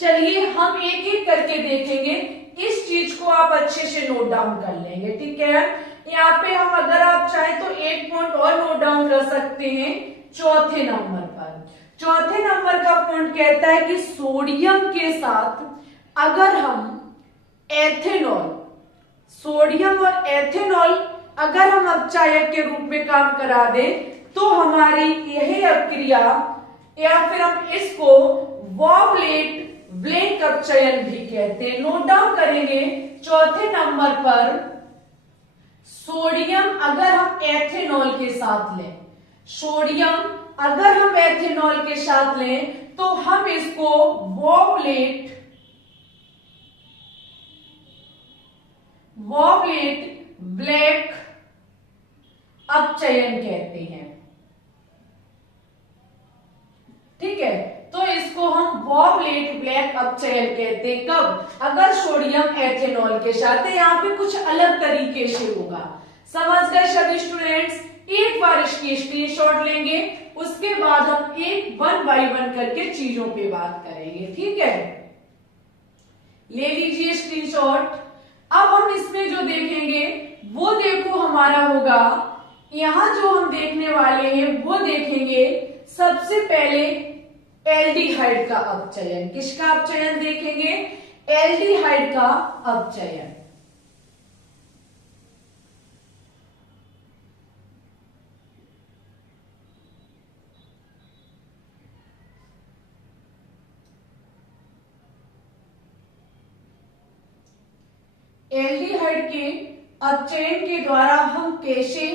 चलिए हम एक एक करके देखेंगे। इस चीज को आप अच्छे से नोट डाउन कर लेंगे। ठीक है, यहाँ पे हम अगर आप चाहें तो एक पॉइंट और नोट डाउन कर सकते हैं चौथे नंबर पर। चौथे नंबर का पॉइंट कहता है कि सोडियम के साथ अगर हम एथेनॉल, सोडियम और एथेनॉल अगर हम अपचायक के रूप में काम करा दें, तो हमारी यही अपक्रिया, या फिर हम इसको वॉवलेट ब्लैंक अपचयन भी कहते हैं। नोट डाउन करेंगे चौथे नंबर पर, सोडियम अगर हम एथेनॉल के साथ लें, सोडियम अगर हम एथेनॉल के साथ लें तो हम इसको वॉवलेट ब्लैक अपचयन कहते हैं। ठीक है, तो इसको हम वॉवलेट ब्लैक अपचयन कहते हैं। कब? अगर सोडियम एथेनॉल के साथ है। यहाँ पे कुछ अलग तरीके से होगा, समझ गए सभी स्टूडेंट्स? एक बार इसकी स्क्रीनशॉट लेंगे, उसके बाद हम एक 1 बाय 1 करके चीजों पे बात करेंगे। ठीक है, ले लीजिए स्क्रीनशॉट। अब हम इसमें जो देखेंगे वो देखो हमारा होगा, यहां जो हम देखने वाले हैं वो देखेंगे सबसे पहले एल्डिहाइड का अपचयन। किसका अपचयन देखेंगे? एल्डिहाइड का अपचयन। एल्डिहाइड के अपचयन के द्वारा हम कैसे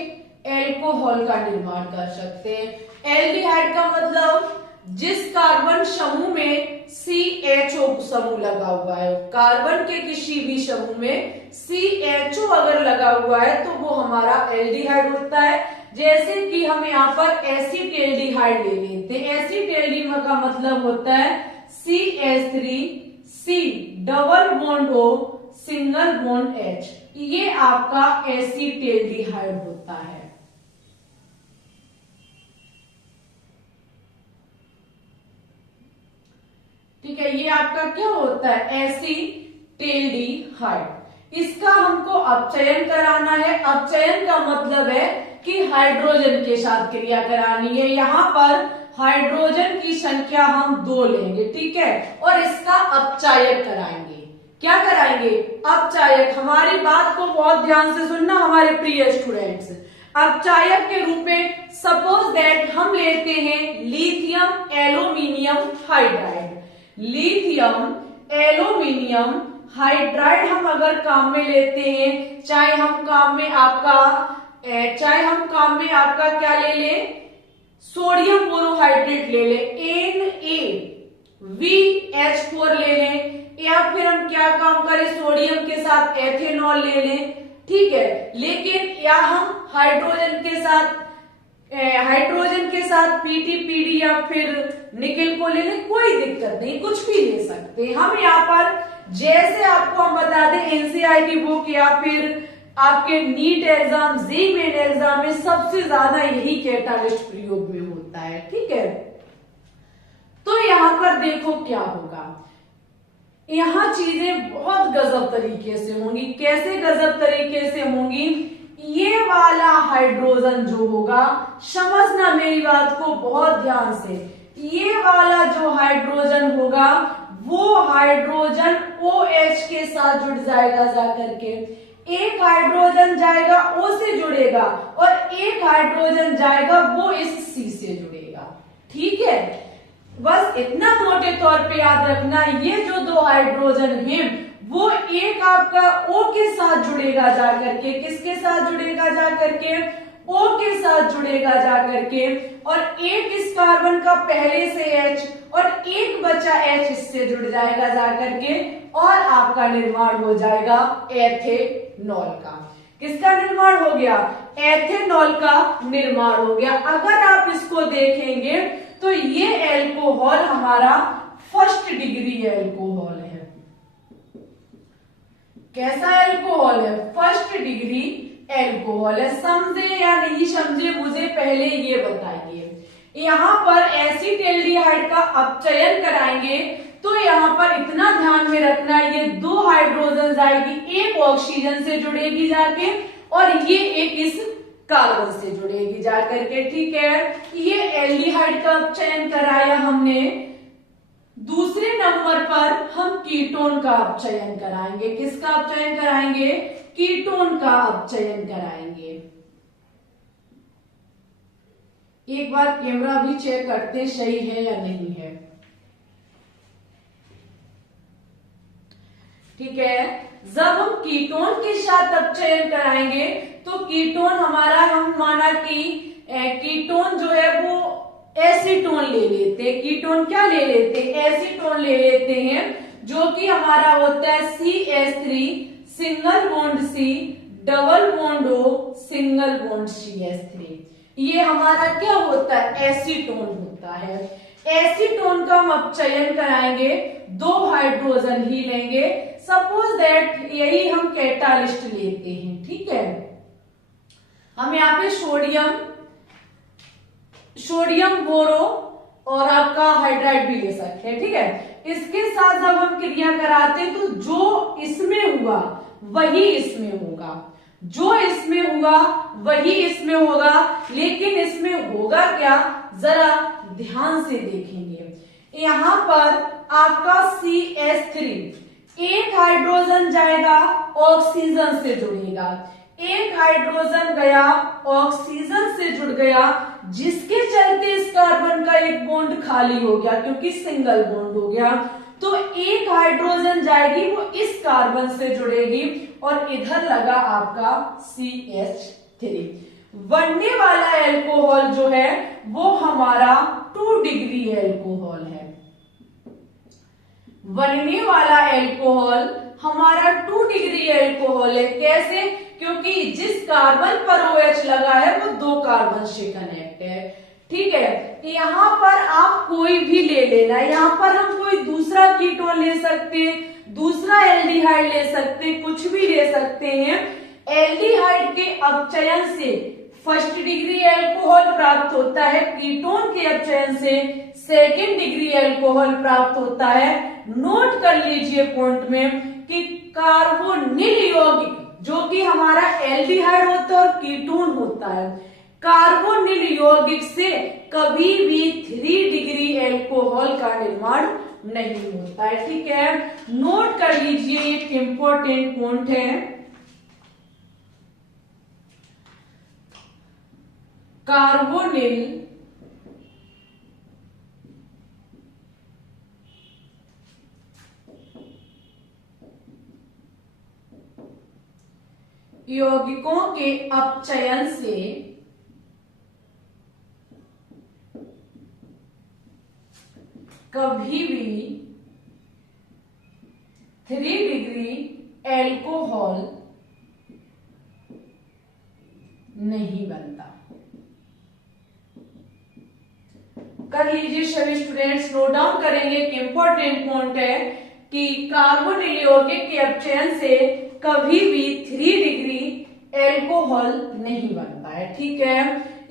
एल्कोहल का निर्माण कर सकते हैं? एल्डिहाइड का मतलब जिस कार्बन समूह में CHO समूह लगा हुआ है, कार्बन के किसी भी समूह में CHO अगर लगा हुआ है तो वो हमारा एल्डिहाइड होता है। जैसे कि हम यहाँ पर एसिटेल्डिहाइड ले लेते हैं। एसिटेल्डिहाइड का मतलब होता है CH3C double bond O single bond H, ये आपका एसिटेल्डिहाइड होता है। ठीक है, ये आपका क्या होता है? एसिटेल्डिहाइड। इसका हमको अपचयन कराना है। अपचयन का मतलब है कि हाइड्रोजन के साथ क्रिया करानी है। यहाँ पर हाइड्रोजन की संख्या हम 2 लेंगे। ठीक है, और इसका अपचायक कराएंगे। क्या कराएंगे? अपचायक। हमारी बात को बहुत ध्यान से सुनना हमारे प्रिय स्टूडेंट्स। अपचायक के रूप में सपोज दैट हम लेते हैं lithium aluminium hydride. Lithium aluminium hydride हम अगर काम में लेते हैं, चाहे हम काम में आपका क्या ले लें? सोडियम बोरोहाइड्रेट ले लें, NaBH4 ले लें, या फिर हम क्या काम करें? सोडियम के साथ एथेनॉल ले लें। ठीक है, लेकिन या हम हाइड्रोजन के साथ पीटी या फिर निकिल को ले लें, कोई दिक्कत नहीं, कुछ भी ले सकते हैं। हम यहाँ पर जैसे आपको हम बता दें एनसीईआरटी बुक या फिर आपके NEET exam, JEE Main exam में सबसे ज्यादा यही कैटालिस्ट प्रयोग में होता है। ठीक है, तो यहां पर देखो क्या होगा, यहां चीजें बहुत गजब तरीके से होंगी। कैसे गजब तरीके से होंगी? ये वाला हाइड्रोजन जो होगा, समझना मेरी बात को बहुत ध्यान से, ये वाला जो हाइड्रोजन होगा वो हाइड्रोजन OH के साथ जुड़ जाएगा जाकर के। एक हाइड्रोजन जाएगा O से जुड़ेगा और एक हाइड्रोजन जाएगा वो इस C से जुड़ेगा। ठीक है, बस इतना मोटे तौर पे याद रखना, ये जो दो हाइड्रोजन हैं वो एक आपका O के साथ जुड़ेगा जाकर के, किसके साथ जुड़ेगा जाकर के? O के साथ जुड़ेगा जाकर के, और एक इस कार्बन का पहले से H और एक बचा H इससे जुड़ जाएगा जाकर के, और आपका निर्माण हो जाएगा एथेनॉल का। किसका निर्माण हो गया? एथेनॉल का निर्माण हो गया। अगर आप इसको देखेंगे तो ये एल्कोहल हमारा फर्स्ट डिग्री एल्कोहल है। कैसा एल्कोहल है? फर्स्ट डिग्री एल्कोहल है। समझे या नहीं समझे मुझे पहले ये बताइए। यहाँ पर एसिटाल्डिहाइड का अपचयन कराएंगे तो यहाँ पर इतना ध्यान में रखना, ये दो हाइड्रोजन आएगी, एक ऑक्सीजन से जुड़ेगी जाके और ये एक इस कार्बन से जुड़ेगी जाकर के। ठीक है, ये एल्डिहाइड का अपचयन कराया हमने। दूसरे नंबर पर हम कीटोन का अपचयन कराएंगे। किसका अपचयन कराएंगे? कीटोन का अपचयन कराएंगे। एक बार कैमरा भी चेक करते हैं सही है या नहीं है। ठीक है, जब हम कीटोन के साथ अपचयन कराएंगे तो कीटोन हमारा, हम माना कि कीटोन जो है वो एसीटोन ले लेते हैं। कीटोन क्या ले लेते हैं? एसीटोन ले लेते हैं, जो कि हमारा होता है CH3 single bond C double bond O single bond CH3। ये हमारा क्या होता है? एसीटोन होता है। एसीटोन का हम अपचयन कराएंगे, दो हाइड्रोजन ही लेंगे। सपोज दैट यही हम कैटालिस्ट लेते हैं। ठीक है, हम यहाँ पे सोडियम बोरो और आपका हाइड्राइड भी ले सकते हैं। ठीक है, इसके साथ जब हम क्रिया कराते हैं तो जो इसमें हुआ वही इसमें होगा, जो इसमें हुआ वही इसमें होगा। लेकिन इसमें होगा क्या, जरा ध्यान से देखेंगे। यहां पर आपका CH3, एक हाइड्रोजन जाएगा ऑक्सीजन से जुड़ेगा, एक हाइड्रोजन गया ऑक्सीजन से जुड़ गया, जिसके चलते इस कार्बन का एक बॉन्ड खाली हो गया क्योंकि सिंगल बॉन्ड हो गया। तो एक हाइड्रोजन जाएगी वो इस कार्बन से जुड़ेगी और इधर लगा आपका CH3। बनने वाला एल्कोहल जो है वो हमारा 2 डिग्री एल्कोहल है। बनने वाला एल्कोहल हमारा 2 डिग्री एल्कोहल है। कैसे? क्योंकि जिस कार्बन पर OH लगा है वो दो कार्बन से कनेक्ट है। ठीक है, यहाँ पर आप कोई भी ले लेना, यहाँ पर हम कोई दूसरा कीटोन ले सकते हैं, दूसरा एल्डिहाइड ले सकते हैं, कुछ भी ले सकते हैं। एल्डिहाइड के अपचयन से फर्स्ट डिग्री एल्कोहल प्राप्त होता है, कीटोन के अपचयन से सेकेंड डिग्री एल्कोहल प्राप्त होता है। नोट कर लीजिए पॉइंट में कि कार्बोनिल यौगिक जो कि हमारा एल्डिहाइड होता है और कीटोन होता है, कार्बोनिल यौगिक से कभी भी 3 डिग्री एल्कोहल का निर्माण नहीं होता है। ठीक है, नोट कर लीजिए, एक इंपॉर्टेंट पॉइंट है। कार्बोनिल यौगिकों के अपचयन से कभी भी 3 डिग्री एल्कोहल नहीं बनता। कर लीजिए सभी स्टूडेंट्स, नोट डाउन करेंगे कि इंपॉर्टेंट पॉइंट है कि कार्बोनिल यौगिक के अपचयन से कभी भी 3 डिग्री एल्कोहल नहीं बनता है। ठीक है,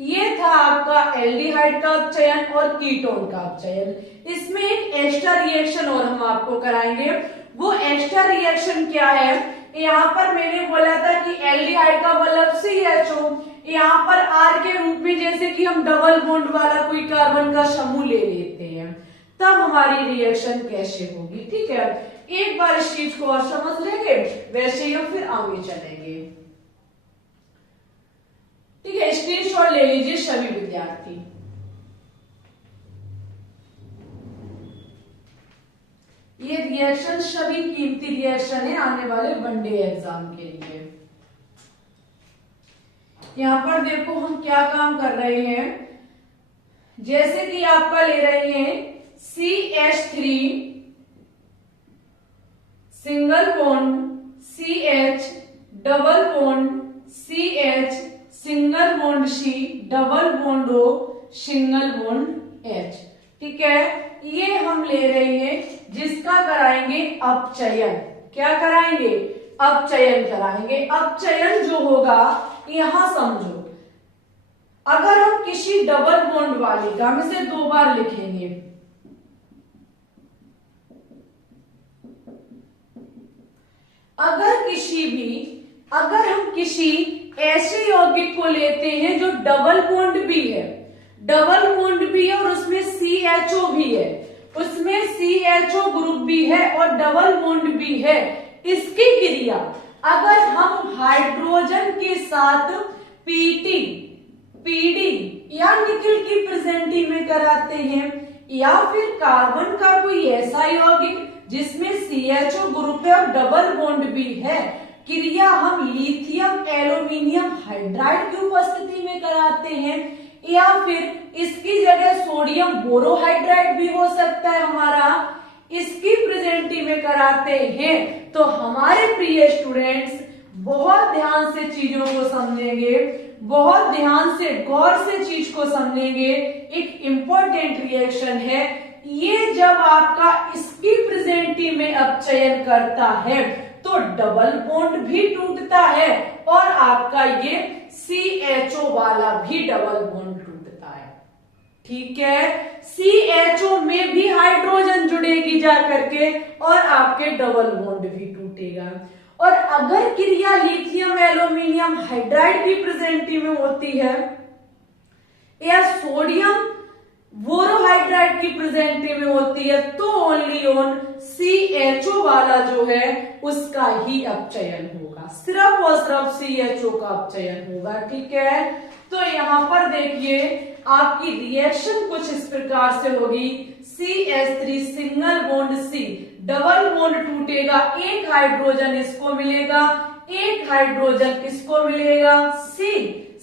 ये था आपका एल्डिहाइड का अपचयन और कीटोन का अपचयन। इसमें एक एक्स्ट्रा रिएक्शन और हम आपको कराएंगे। वो एक्स्ट्रा रिएक्शन क्या है? यहाँ पर मैंने बोला था कि एल्डिहाइड का मतलब CHO, यहाँ पर R के रूप में जैसे कि हम डबल बॉन्ड वाला कोई कार्बन का समूह ले लेते हैं, तब हमारी रिएक्शन कैसे होगी। ठीक है, एक बार इस चीज को और समझ लेंगे, वैसे ही हम फिर आगे चलेंगे। ठीक है, स्क्रीनशॉट ले लीजिए सभी विद्यार्थी। ये रिएक्शन सभी कीमती रिएक्शन है आने वाले वनडे एग्जाम के लिए। यहां पर देखो हम क्या काम कर रहे हैं, जैसे कि आपका ले रहे हैं CH3 single bond CH double bond CH single bond C double bond O single bond H। ठीक है, ये हम ले रहे हैं जिसका कराएंगे अपचयन। क्या कराएंगे? अपचयन कराएंगे। अपचयन जो होगा यहां समझो, अगर हम किसी डबल बॉन्ड वाले का, हम इसे 2 बार लिखेंगे, अगर हम किसी ऐसे यौगिक को लेते हैं जो डबल बॉन्ड भी है और उसमें CHO भी है, उसमें CHO ग्रुप भी है और डबल बॉन्ड भी है, इसकी क्रिया अगर हम हाइड्रोजन के साथ PD या निकल की प्रेजेंटी में कराते हैं, या फिर कार्बन का कोई ऐसा यौगिक जिसमें CHO ग्रुप है और डबल बॉन्ड भी है, क्रिया हम लिथियम एल्यूमिनियम हाइड्राइड की उपस्थिति में कराते हैं, या फिर इसकी जगह सोडियम बोरोहाइड्राइड भी हो सकता है हमारा, इसकी प्रेजेंटी में कराते हैं, तो हमारे प्रिय स्टूडेंट्स बहुत ध्यान से चीजों को समझेंगे, बहुत ध्यान से गौर से चीज को समझेंगे। एक इंपॉर्टेंट रिएक्शन है ये, जब आपका इसकी प्रेजेंटी में अपचयन करता है तो डबल बॉन्ड भी टूटता है और आपका ये CHO वाला भी डबल बॉन्ड टूटता है। ठीक है, CHO में भी हाइड्रोजन जुड़ेगी जा करके और आपके डबल बॉन्ड भी टूटेगा। और अगर क्रिया लिथियम एल्यूमिनियम हाइड्राइड की प्रेजेंटी में होती है या सोडियम बोरोहाइड्राइड की प्रेजेंटी में होती है, तो ओनली ऑन CHO वाला जो है उसका ही अपचयन होगा, सिर्फ और सिर्फ CHO का अपचयन होगा। ठीक है, तो यहाँ पर देखिए आपकी रिएक्शन कुछ इस प्रकार से होगी, CH3 single bond C double bond टूटेगा, एक हाइड्रोजन इसको मिलेगा, एक हाइड्रोजन इसको मिलेगा, C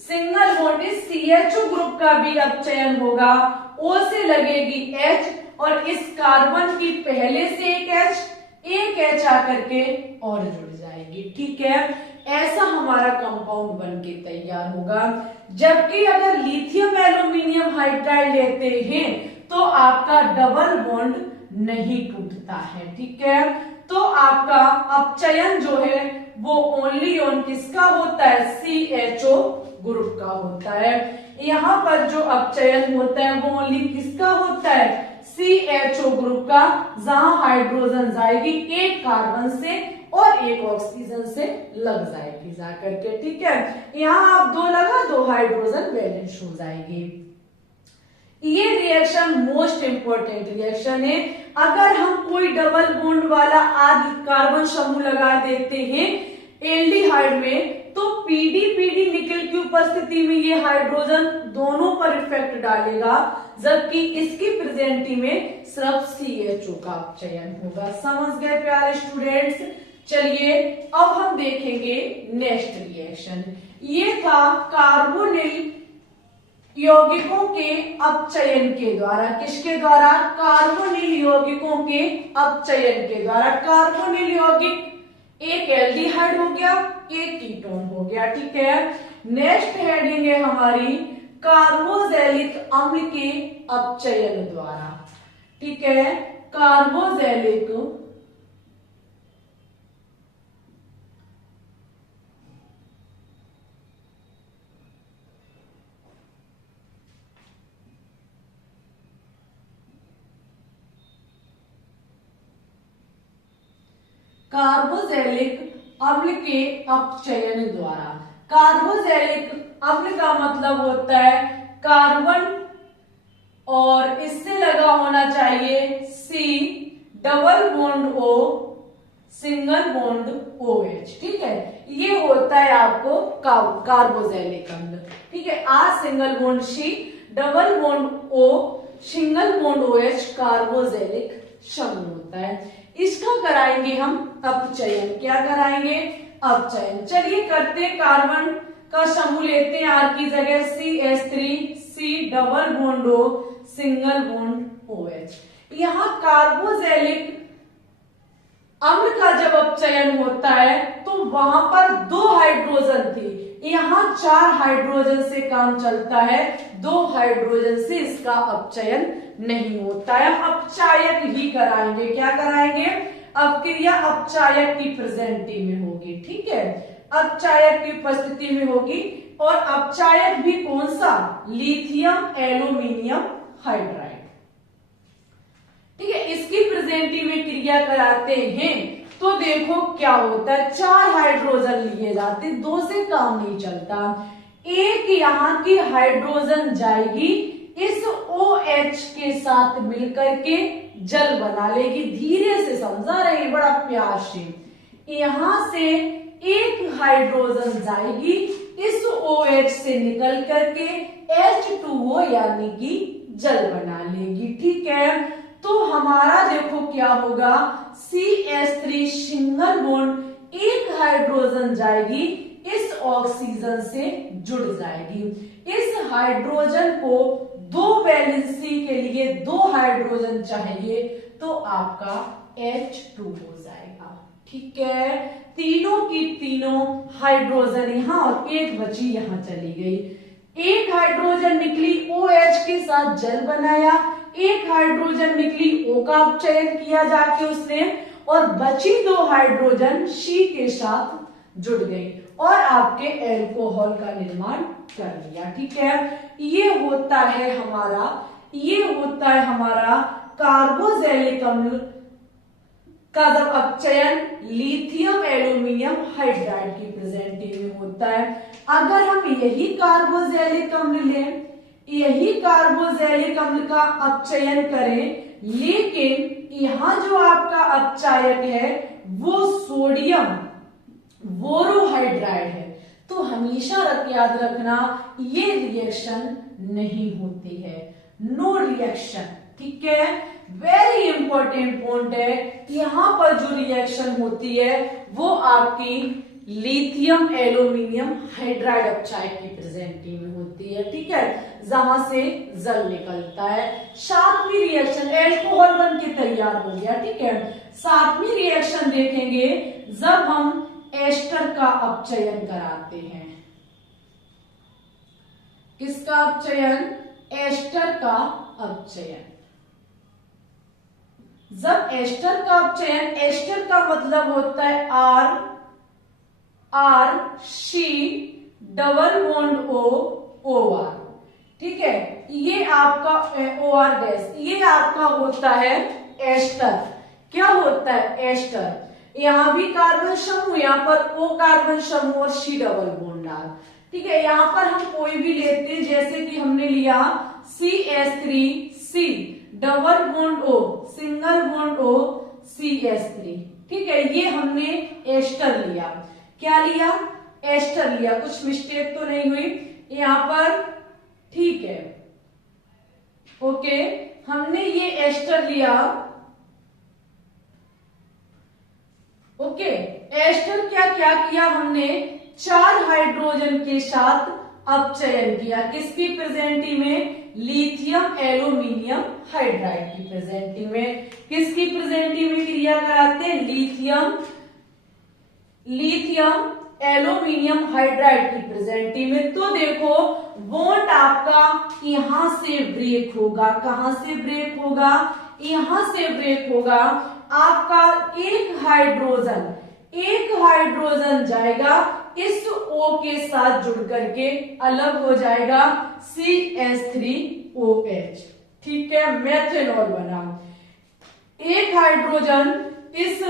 सिंगल बॉन्ड इस CHO ग्रुप का भी अपचयन होगा, O से लगेगी H और इस कार्बन की पहले से एक H आकर के और जुड़ जाएगी। ठीक है, ऐसा हमारा कंपाउंड बन के तैयार होगा। जबकि अगर लिथियम एल्यूमिनियम हाइड्राइड लेते हैं तो आपका डबल बॉन्ड नहीं टूटता है। ठीक है, तो आपका अपचयन जो है वो ओनली ऑन किसका होता है? CHO ग्रुप का होता है। यहाँ पर जो अपचयन होता है वो ओनली किसका होता है? CHO ग्रुप का, जहां हाइड्रोजन जाएगी एक कार्बन से और एक ऑक्सीजन से लग जाएगी जाकर के। ठीक है, यहाँ आप 2 लगा 2 हाइड्रोजन बैलेंस हो जाएगी। ये रिएक्शन मोस्ट इंपोर्टेंट रिएक्शन है। अगर हम कोई डबल बॉन्ड वाला आदि कार्बन समूह लगा देते हैं एल्डिहाइड में, तो पीडी निकल की उपस्थिति में ये हाइड्रोजन दोनों पर इफेक्ट डालेगा, जबकि इसकी प्रेजेंटी में सिर्फ CHO का अपचयन होगा। समझ गए प्यारे स्टूडेंट्स? चलिए अब हम देखेंगे नेक्स्ट रिएक्शन। ये था कार्बोनिल यौगिकों के अपचयन के द्वारा, किसके द्वारा? कार्बोनिल यौगिकों के अपचयन के द्वारा। कार्बोनिल यौगिक एक एल्डिहाइड हो गया, एक कीटोन हो गया। ठीक है, नेक्स्ट हेडिंग है हमारी कार्बोक्सिलिक अम्ल के अपचयन द्वारा। ठीक है, कार्बोक्सिलिक कार्बोक्सिलिक अम्ल के अपचयन द्वारा। कार्बोक्सिलिक अम्ल का मतलब होता है कार्बन और इससे लगा होना चाहिए C, double bond O, single bond OH। ठीक है, ये होता है आपको कार्बोक्सिलिक अम्ल। ठीक है, R single bond C, double bond O, single bond OH carboxylic समूह होता है। इसका कराएंगे हम अपचयन। क्या कराएंगे? अपचयन। चलिए करते हैं। कार्बन का समूह लेते हैं R की जगह CH3, C, double bond O, single bond OH। यहाँ कार्बोक्सिलिक अम्ल का जब अपचयन होता है तो वहां पर 2 हाइड्रोजन थी, यहाँ 4 हाइड्रोजन से काम चलता है, 2 हाइड्रोजन से इसका अपचयन नहीं होता है। अपचायक ही कराएंगे। क्या कराएंगे? अपक्रिया अपचायक की प्रेजेंटी में होगी। ठीक है, अपचायक की उपस्थिति में होगी। और अपचायक भी कौन सा? Lithium aluminium hydride. ठीक है, इसकी प्रेजेंटी में क्रिया कराते हैं तो देखो क्या होता है। 4 हाइड्रोजन लिए जाते, 2 से काम नहीं चलता। एक यहाँ की हाइड्रोजन जाएगी इस OH के साथ मिलकर के जल बना लेगी। धीरे से समझा रहे, बड़ा प्यार से। यहां से एक हाइड्रोजन जाएगी इस OH से निकल करके H2O यानी कि जल बना लेगी। ठीक है, तो हमारा देखो क्या होगा, CH3 सिंगल बॉन्ड, एक हाइड्रोजन जाएगी इस ऑक्सीजन से जुड़ जाएगी। इस हाइड्रोजन को 2 वैलेंसी के लिए 2 हाइड्रोजन चाहिए तो आपका H2 हो जाएगा। ठीक है, तीनों की तीनों हाइड्रोजन यहां और एक बची यहां चली गई। एक हाइड्रोजन निकली OH के साथ जल बनाया, एक हाइड्रोजन निकली O का अपचयन किया जाके उसने, और बची 2 हाइड्रोजन C के साथ जुड़ गई और आपके एल्कोहल का निर्माण कर लिया। ठीक है, ये होता है हमारा कार्बोक्सिलिक अम्ल का जब अपचयन लिथियम एल्यूमिनियम हाइड्राइड की प्रेजेंटी में होता है। अगर हम यही कार्बोक्सिलिक अम्ल लें, यही कार्बोक्सिलिक अम्ल का अपचयन करें, लेकिन यहां जो आपका अपचायक है वो सोडियम बोरोहाइड्राइड है, तो हमेशा याद रखना ये रिएक्शन नहीं होती है, नो रिएक्शन। ठीक है, वेरी इंपॉर्टेंट पॉइंट है। यहां पर जो रिएक्शन होती है वो आपकी लिथियम एल्यूमिनियम हाइड्राइड अपचायक की प्रेजेंटी में होती है। ठीक है, जहां से जल निकलता है। 7वीं रिएक्शन एल्कोहल बन के तैयार हो गया। ठीक है, 7वीं रिएक्शन देखेंगे जब हम एस्टर का अपचयन कराते हैं। किसका अपचयन? एस्टर का अपचयन। जब एस्टर का अपचयन, एस्टर का मतलब होता है R C double bond O OR। ठीक है, ये आपका OR गैस, ये आपका होता है एस्टर। क्या होता है? एस्टर। यहां भी कार्बन समूह, यहां पर O कार्बन समूह और C डबल बॉन्ड R। ठीक है, यहां पर हम कोई भी लेते हैं, जैसे कि हमने लिया CH3C double bond O, single bond O, CH3। ठीक है, ये हमने एस्टर लिया। क्या लिया? एस्टर लिया। कुछ मिस्टेक तो नहीं हुई यहां पर? ठीक है, ओके, हमने ये एस्टर लिया। ओके, एस्टर क्या किया हमने? 4 हाइड्रोजन के साथ अपचयन किया। किसकी प्रेजेंटी में? लिथियम एल्यूमिनियम हाइड्राइड की प्रेजेंटी में। किसकी प्रेजेंटी में क्रिया कराते हैं? लिथियम एल्यूमिनियम हाइड्राइड की प्रेजेंटी में। तो देखो बॉन्ड आपका यहां से ब्रेक होगा। कहां से ब्रेक होगा? यहां से ब्रेक होगा। आपका एक हाइड्रोजन जाएगा इस O के साथ जुड़ करके अलग हो जाएगा CH3OH। ठीक है, मेथेनॉल बना। एक हाइड्रोजन इस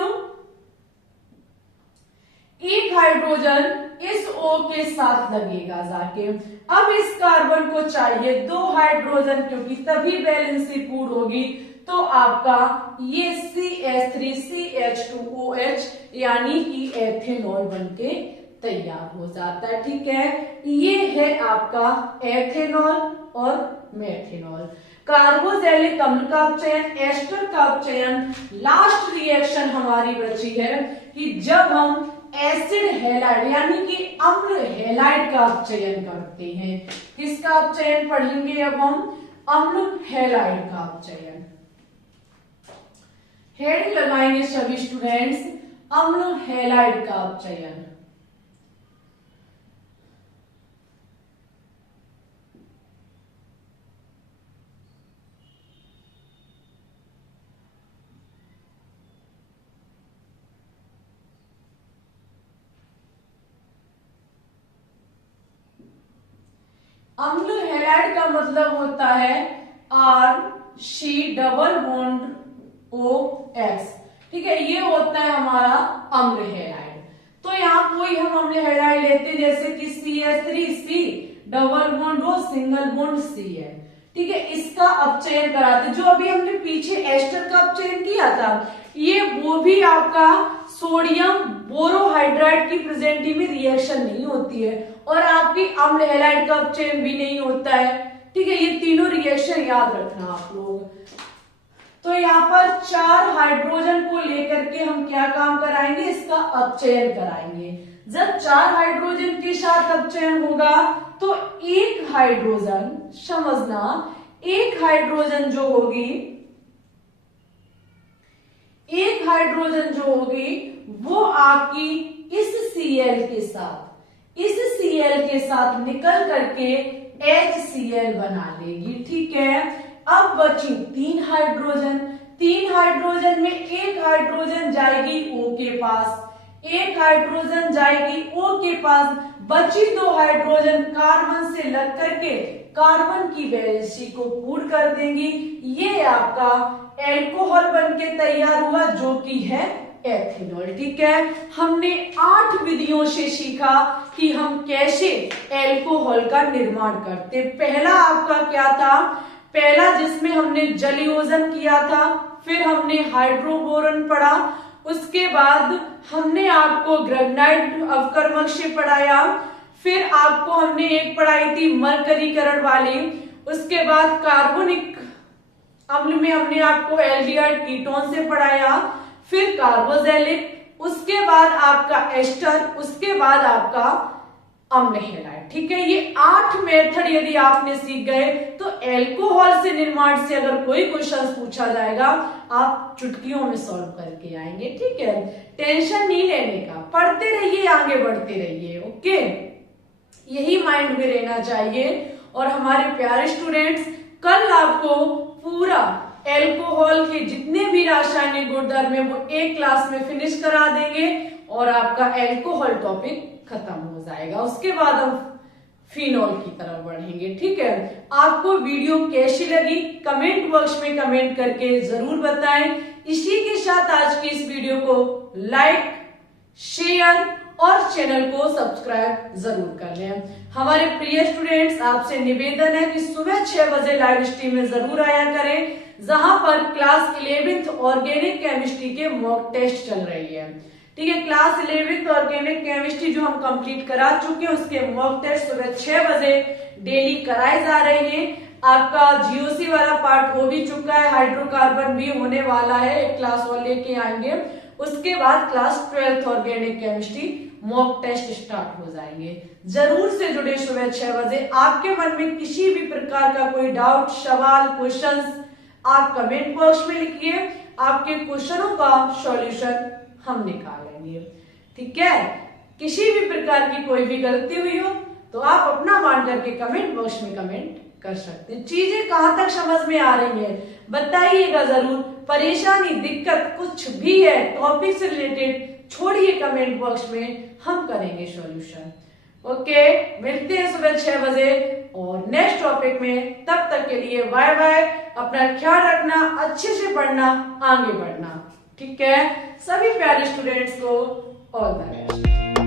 एक हाइड्रोजन इस O के साथ लगेगा जाके। अब इस कार्बन को चाहिए 2 हाइड्रोजन, क्योंकि तभी बैलेंसी पूर्ण होगी। तो आपका ये CH3CH2OH यानी कि एथेनॉल बनके तैयार हो जाता है। ठीक है, ये है आपका एथेनॉल और मेथेनॉल। कार्बोक्सिलिक अम्ल का चयन, एस्टर का चयन, लास्ट रिएक्शन हमारी बची है कि जब हम एसिड हैलाइड यानी कि अम्ल हैलाइड का चयन करते हैं। किसका चयन पढ़ेंगे अब हम? अम्ल हैलाइड का चयन। हेडिंग लगाएंगे सभी स्टूडेंट्स, अम्ल हैलाइड का चयन। अम्ल हैलाइड का मतलब होता है RC डबल बॉन्ड OX। ठीक है, ये होता है हमारा अम्ल हैलाइड। तो यहाँ कोई हम अम्ल हैलाइड लेते जैसे कि CH3C double bond O single bond C है। ठीक है, इसका अपचयन कराते। जो अभी हमने पीछे एस्टर का अपचयन किया था, ये वो भी आपका सोडियम बोरोहाइड्राइड की प्रेजेंटी में रिएक्शन नहीं होती है और आपकी अम्ल हैलाइड का अपचयन भी नहीं होता है। ठीक है, ये तीनों रिएक्शन याद रखना आप लोग। तो यहाँ पर 4 हाइड्रोजन को लेकर के हम क्या काम कराएंगे? इसका अपचयन कराएंगे। जब 4 हाइड्रोजन के साथ अपचयन होगा तो एक हाइड्रोजन, समझना, एक हाइड्रोजन जो होगी, एक हाइड्रोजन जो होगी वो आपकी इस Cl के साथ, इस Cl के साथ निकल करके HCl बना लेगी। ठीक है, अब बची 3 हाइड्रोजन। 3 हाइड्रोजन में एक हाइड्रोजन जाएगी O के पास, एक हाइड्रोजन जाएगी O के पास, बची 2 हाइड्रोजन कार्बन से लग करके कार्बन की वैलेंसी को पूर्ण कर देंगी। ये आपका एल्कोहल बनके तैयार हुआ जो कि है एथेनॉल। ठीक है, हमने 8 विधियों से सीखा कि हम कैसे एल्कोहल का निर्माण करते। पहला आपका क्या था? पहला जिसमें हमने जलयोजन किया था, फिर हमने हाइड्रोबोरन पढ़ा, उसके बाद हमने आपको ग्रेगनाइट अवकर्मक से पढ़ाया, फिर आपको हमने एक पढ़ाई थी मरकरीकरण वाली, उसके बाद कार्बोनिक अम्ल में हमने आपको एल्डिहाइड कीटोन से पढ़ाया, फिर कार्बोक्सिलिक, उसके बाद आपका एस्टर, उसके बाद आपका अम्ल हैलाइड। ठीक है, ये 8 मेथड यदि आपने सीख गए तो एल्कोहल से निर्माण से अगर कोई क्वेश्चन पूछा जाएगा आप चुटकियों में सॉल्व करके आएंगे। ठीक है, टेंशन नहीं लेने का, पढ़ते रहिए, आगे बढ़ते रहिए। ओके, यही माइंड में रहना चाहिए। और हमारे प्यारे स्टूडेंट्स, कल आपको पूरा एल्कोहल के जितने भी रासायनिक गुणधर्म है वो एक क्लास में फिनिश करा देंगे और आपका एल्कोहल टॉपिक खत्म हो जाएगा। उसके बाद हम फिनॉल की तरफ बढ़ेंगे। ठीक है, आपको वीडियो कैसी लगी कमेंट बॉक्स में कमेंट करके जरूर बताएं। इसी के साथ आज की इस वीडियो को लाइक, शेयर और चैनल को सब्सक्राइब जरूर कर लें। हमारे प्रिय स्टूडेंट्स, आपसे निवेदन है कि सुबह 6 बजे लाइव स्ट्रीम में जरूर आया करें, जहां पर क्लास 11th ऑर्गेनिक केमिस्ट्री के मॉक टेस्ट चल रही है। ठीक है, क्लास 11th ऑर्गेनिक केमिस्ट्री जो हम कंप्लीट करा चुके हैं उसके मॉक टेस्ट सुबह 6 बजे डेली कराए जा रहे हैं। आपका जीओसी वाला पार्ट हो भी चुका है, हाइड्रोकार्बन भी होने वाला है, एक क्लास और लेके आएंगे। उसके बाद class 12th organic chemistry mock test start हो जाएंगे। जरूर से जुड़े सुबह 6 बजे। आपके मन में किसी भी प्रकार का कोई डाउट, सवाल, क्वेश्चंस आप कमेंट बॉक्स में लिखिए, आपके क्वेश्चनों का सॉल्यूशन हम निकालेंगे। ठीक है, किसी भी प्रकार की कोई भी गलती हुई हो तो आप अपना मान करके कमेंट बॉक्स में कमेंट कर सकते हैं। चीजें कहां तक समझ में आ रही है बताइएगा जरूर। परेशानी, दिक्कत कुछ भी है टॉपिक से रिलेटेड, छोड़िए कमेंट बॉक्स में, हम करेंगे सॉल्यूशन। ओके, मिलते हैं सुबह 6 बजे और नेक्स्ट टॉपिक में। तब तक के लिए बाय बाय। अपना ख्याल रखना, अच्छे से पढ़ना, आगे बढ़ना। ठीक है, सभी प्यारे स्टूडेंट्स को ऑल द बेस्ट।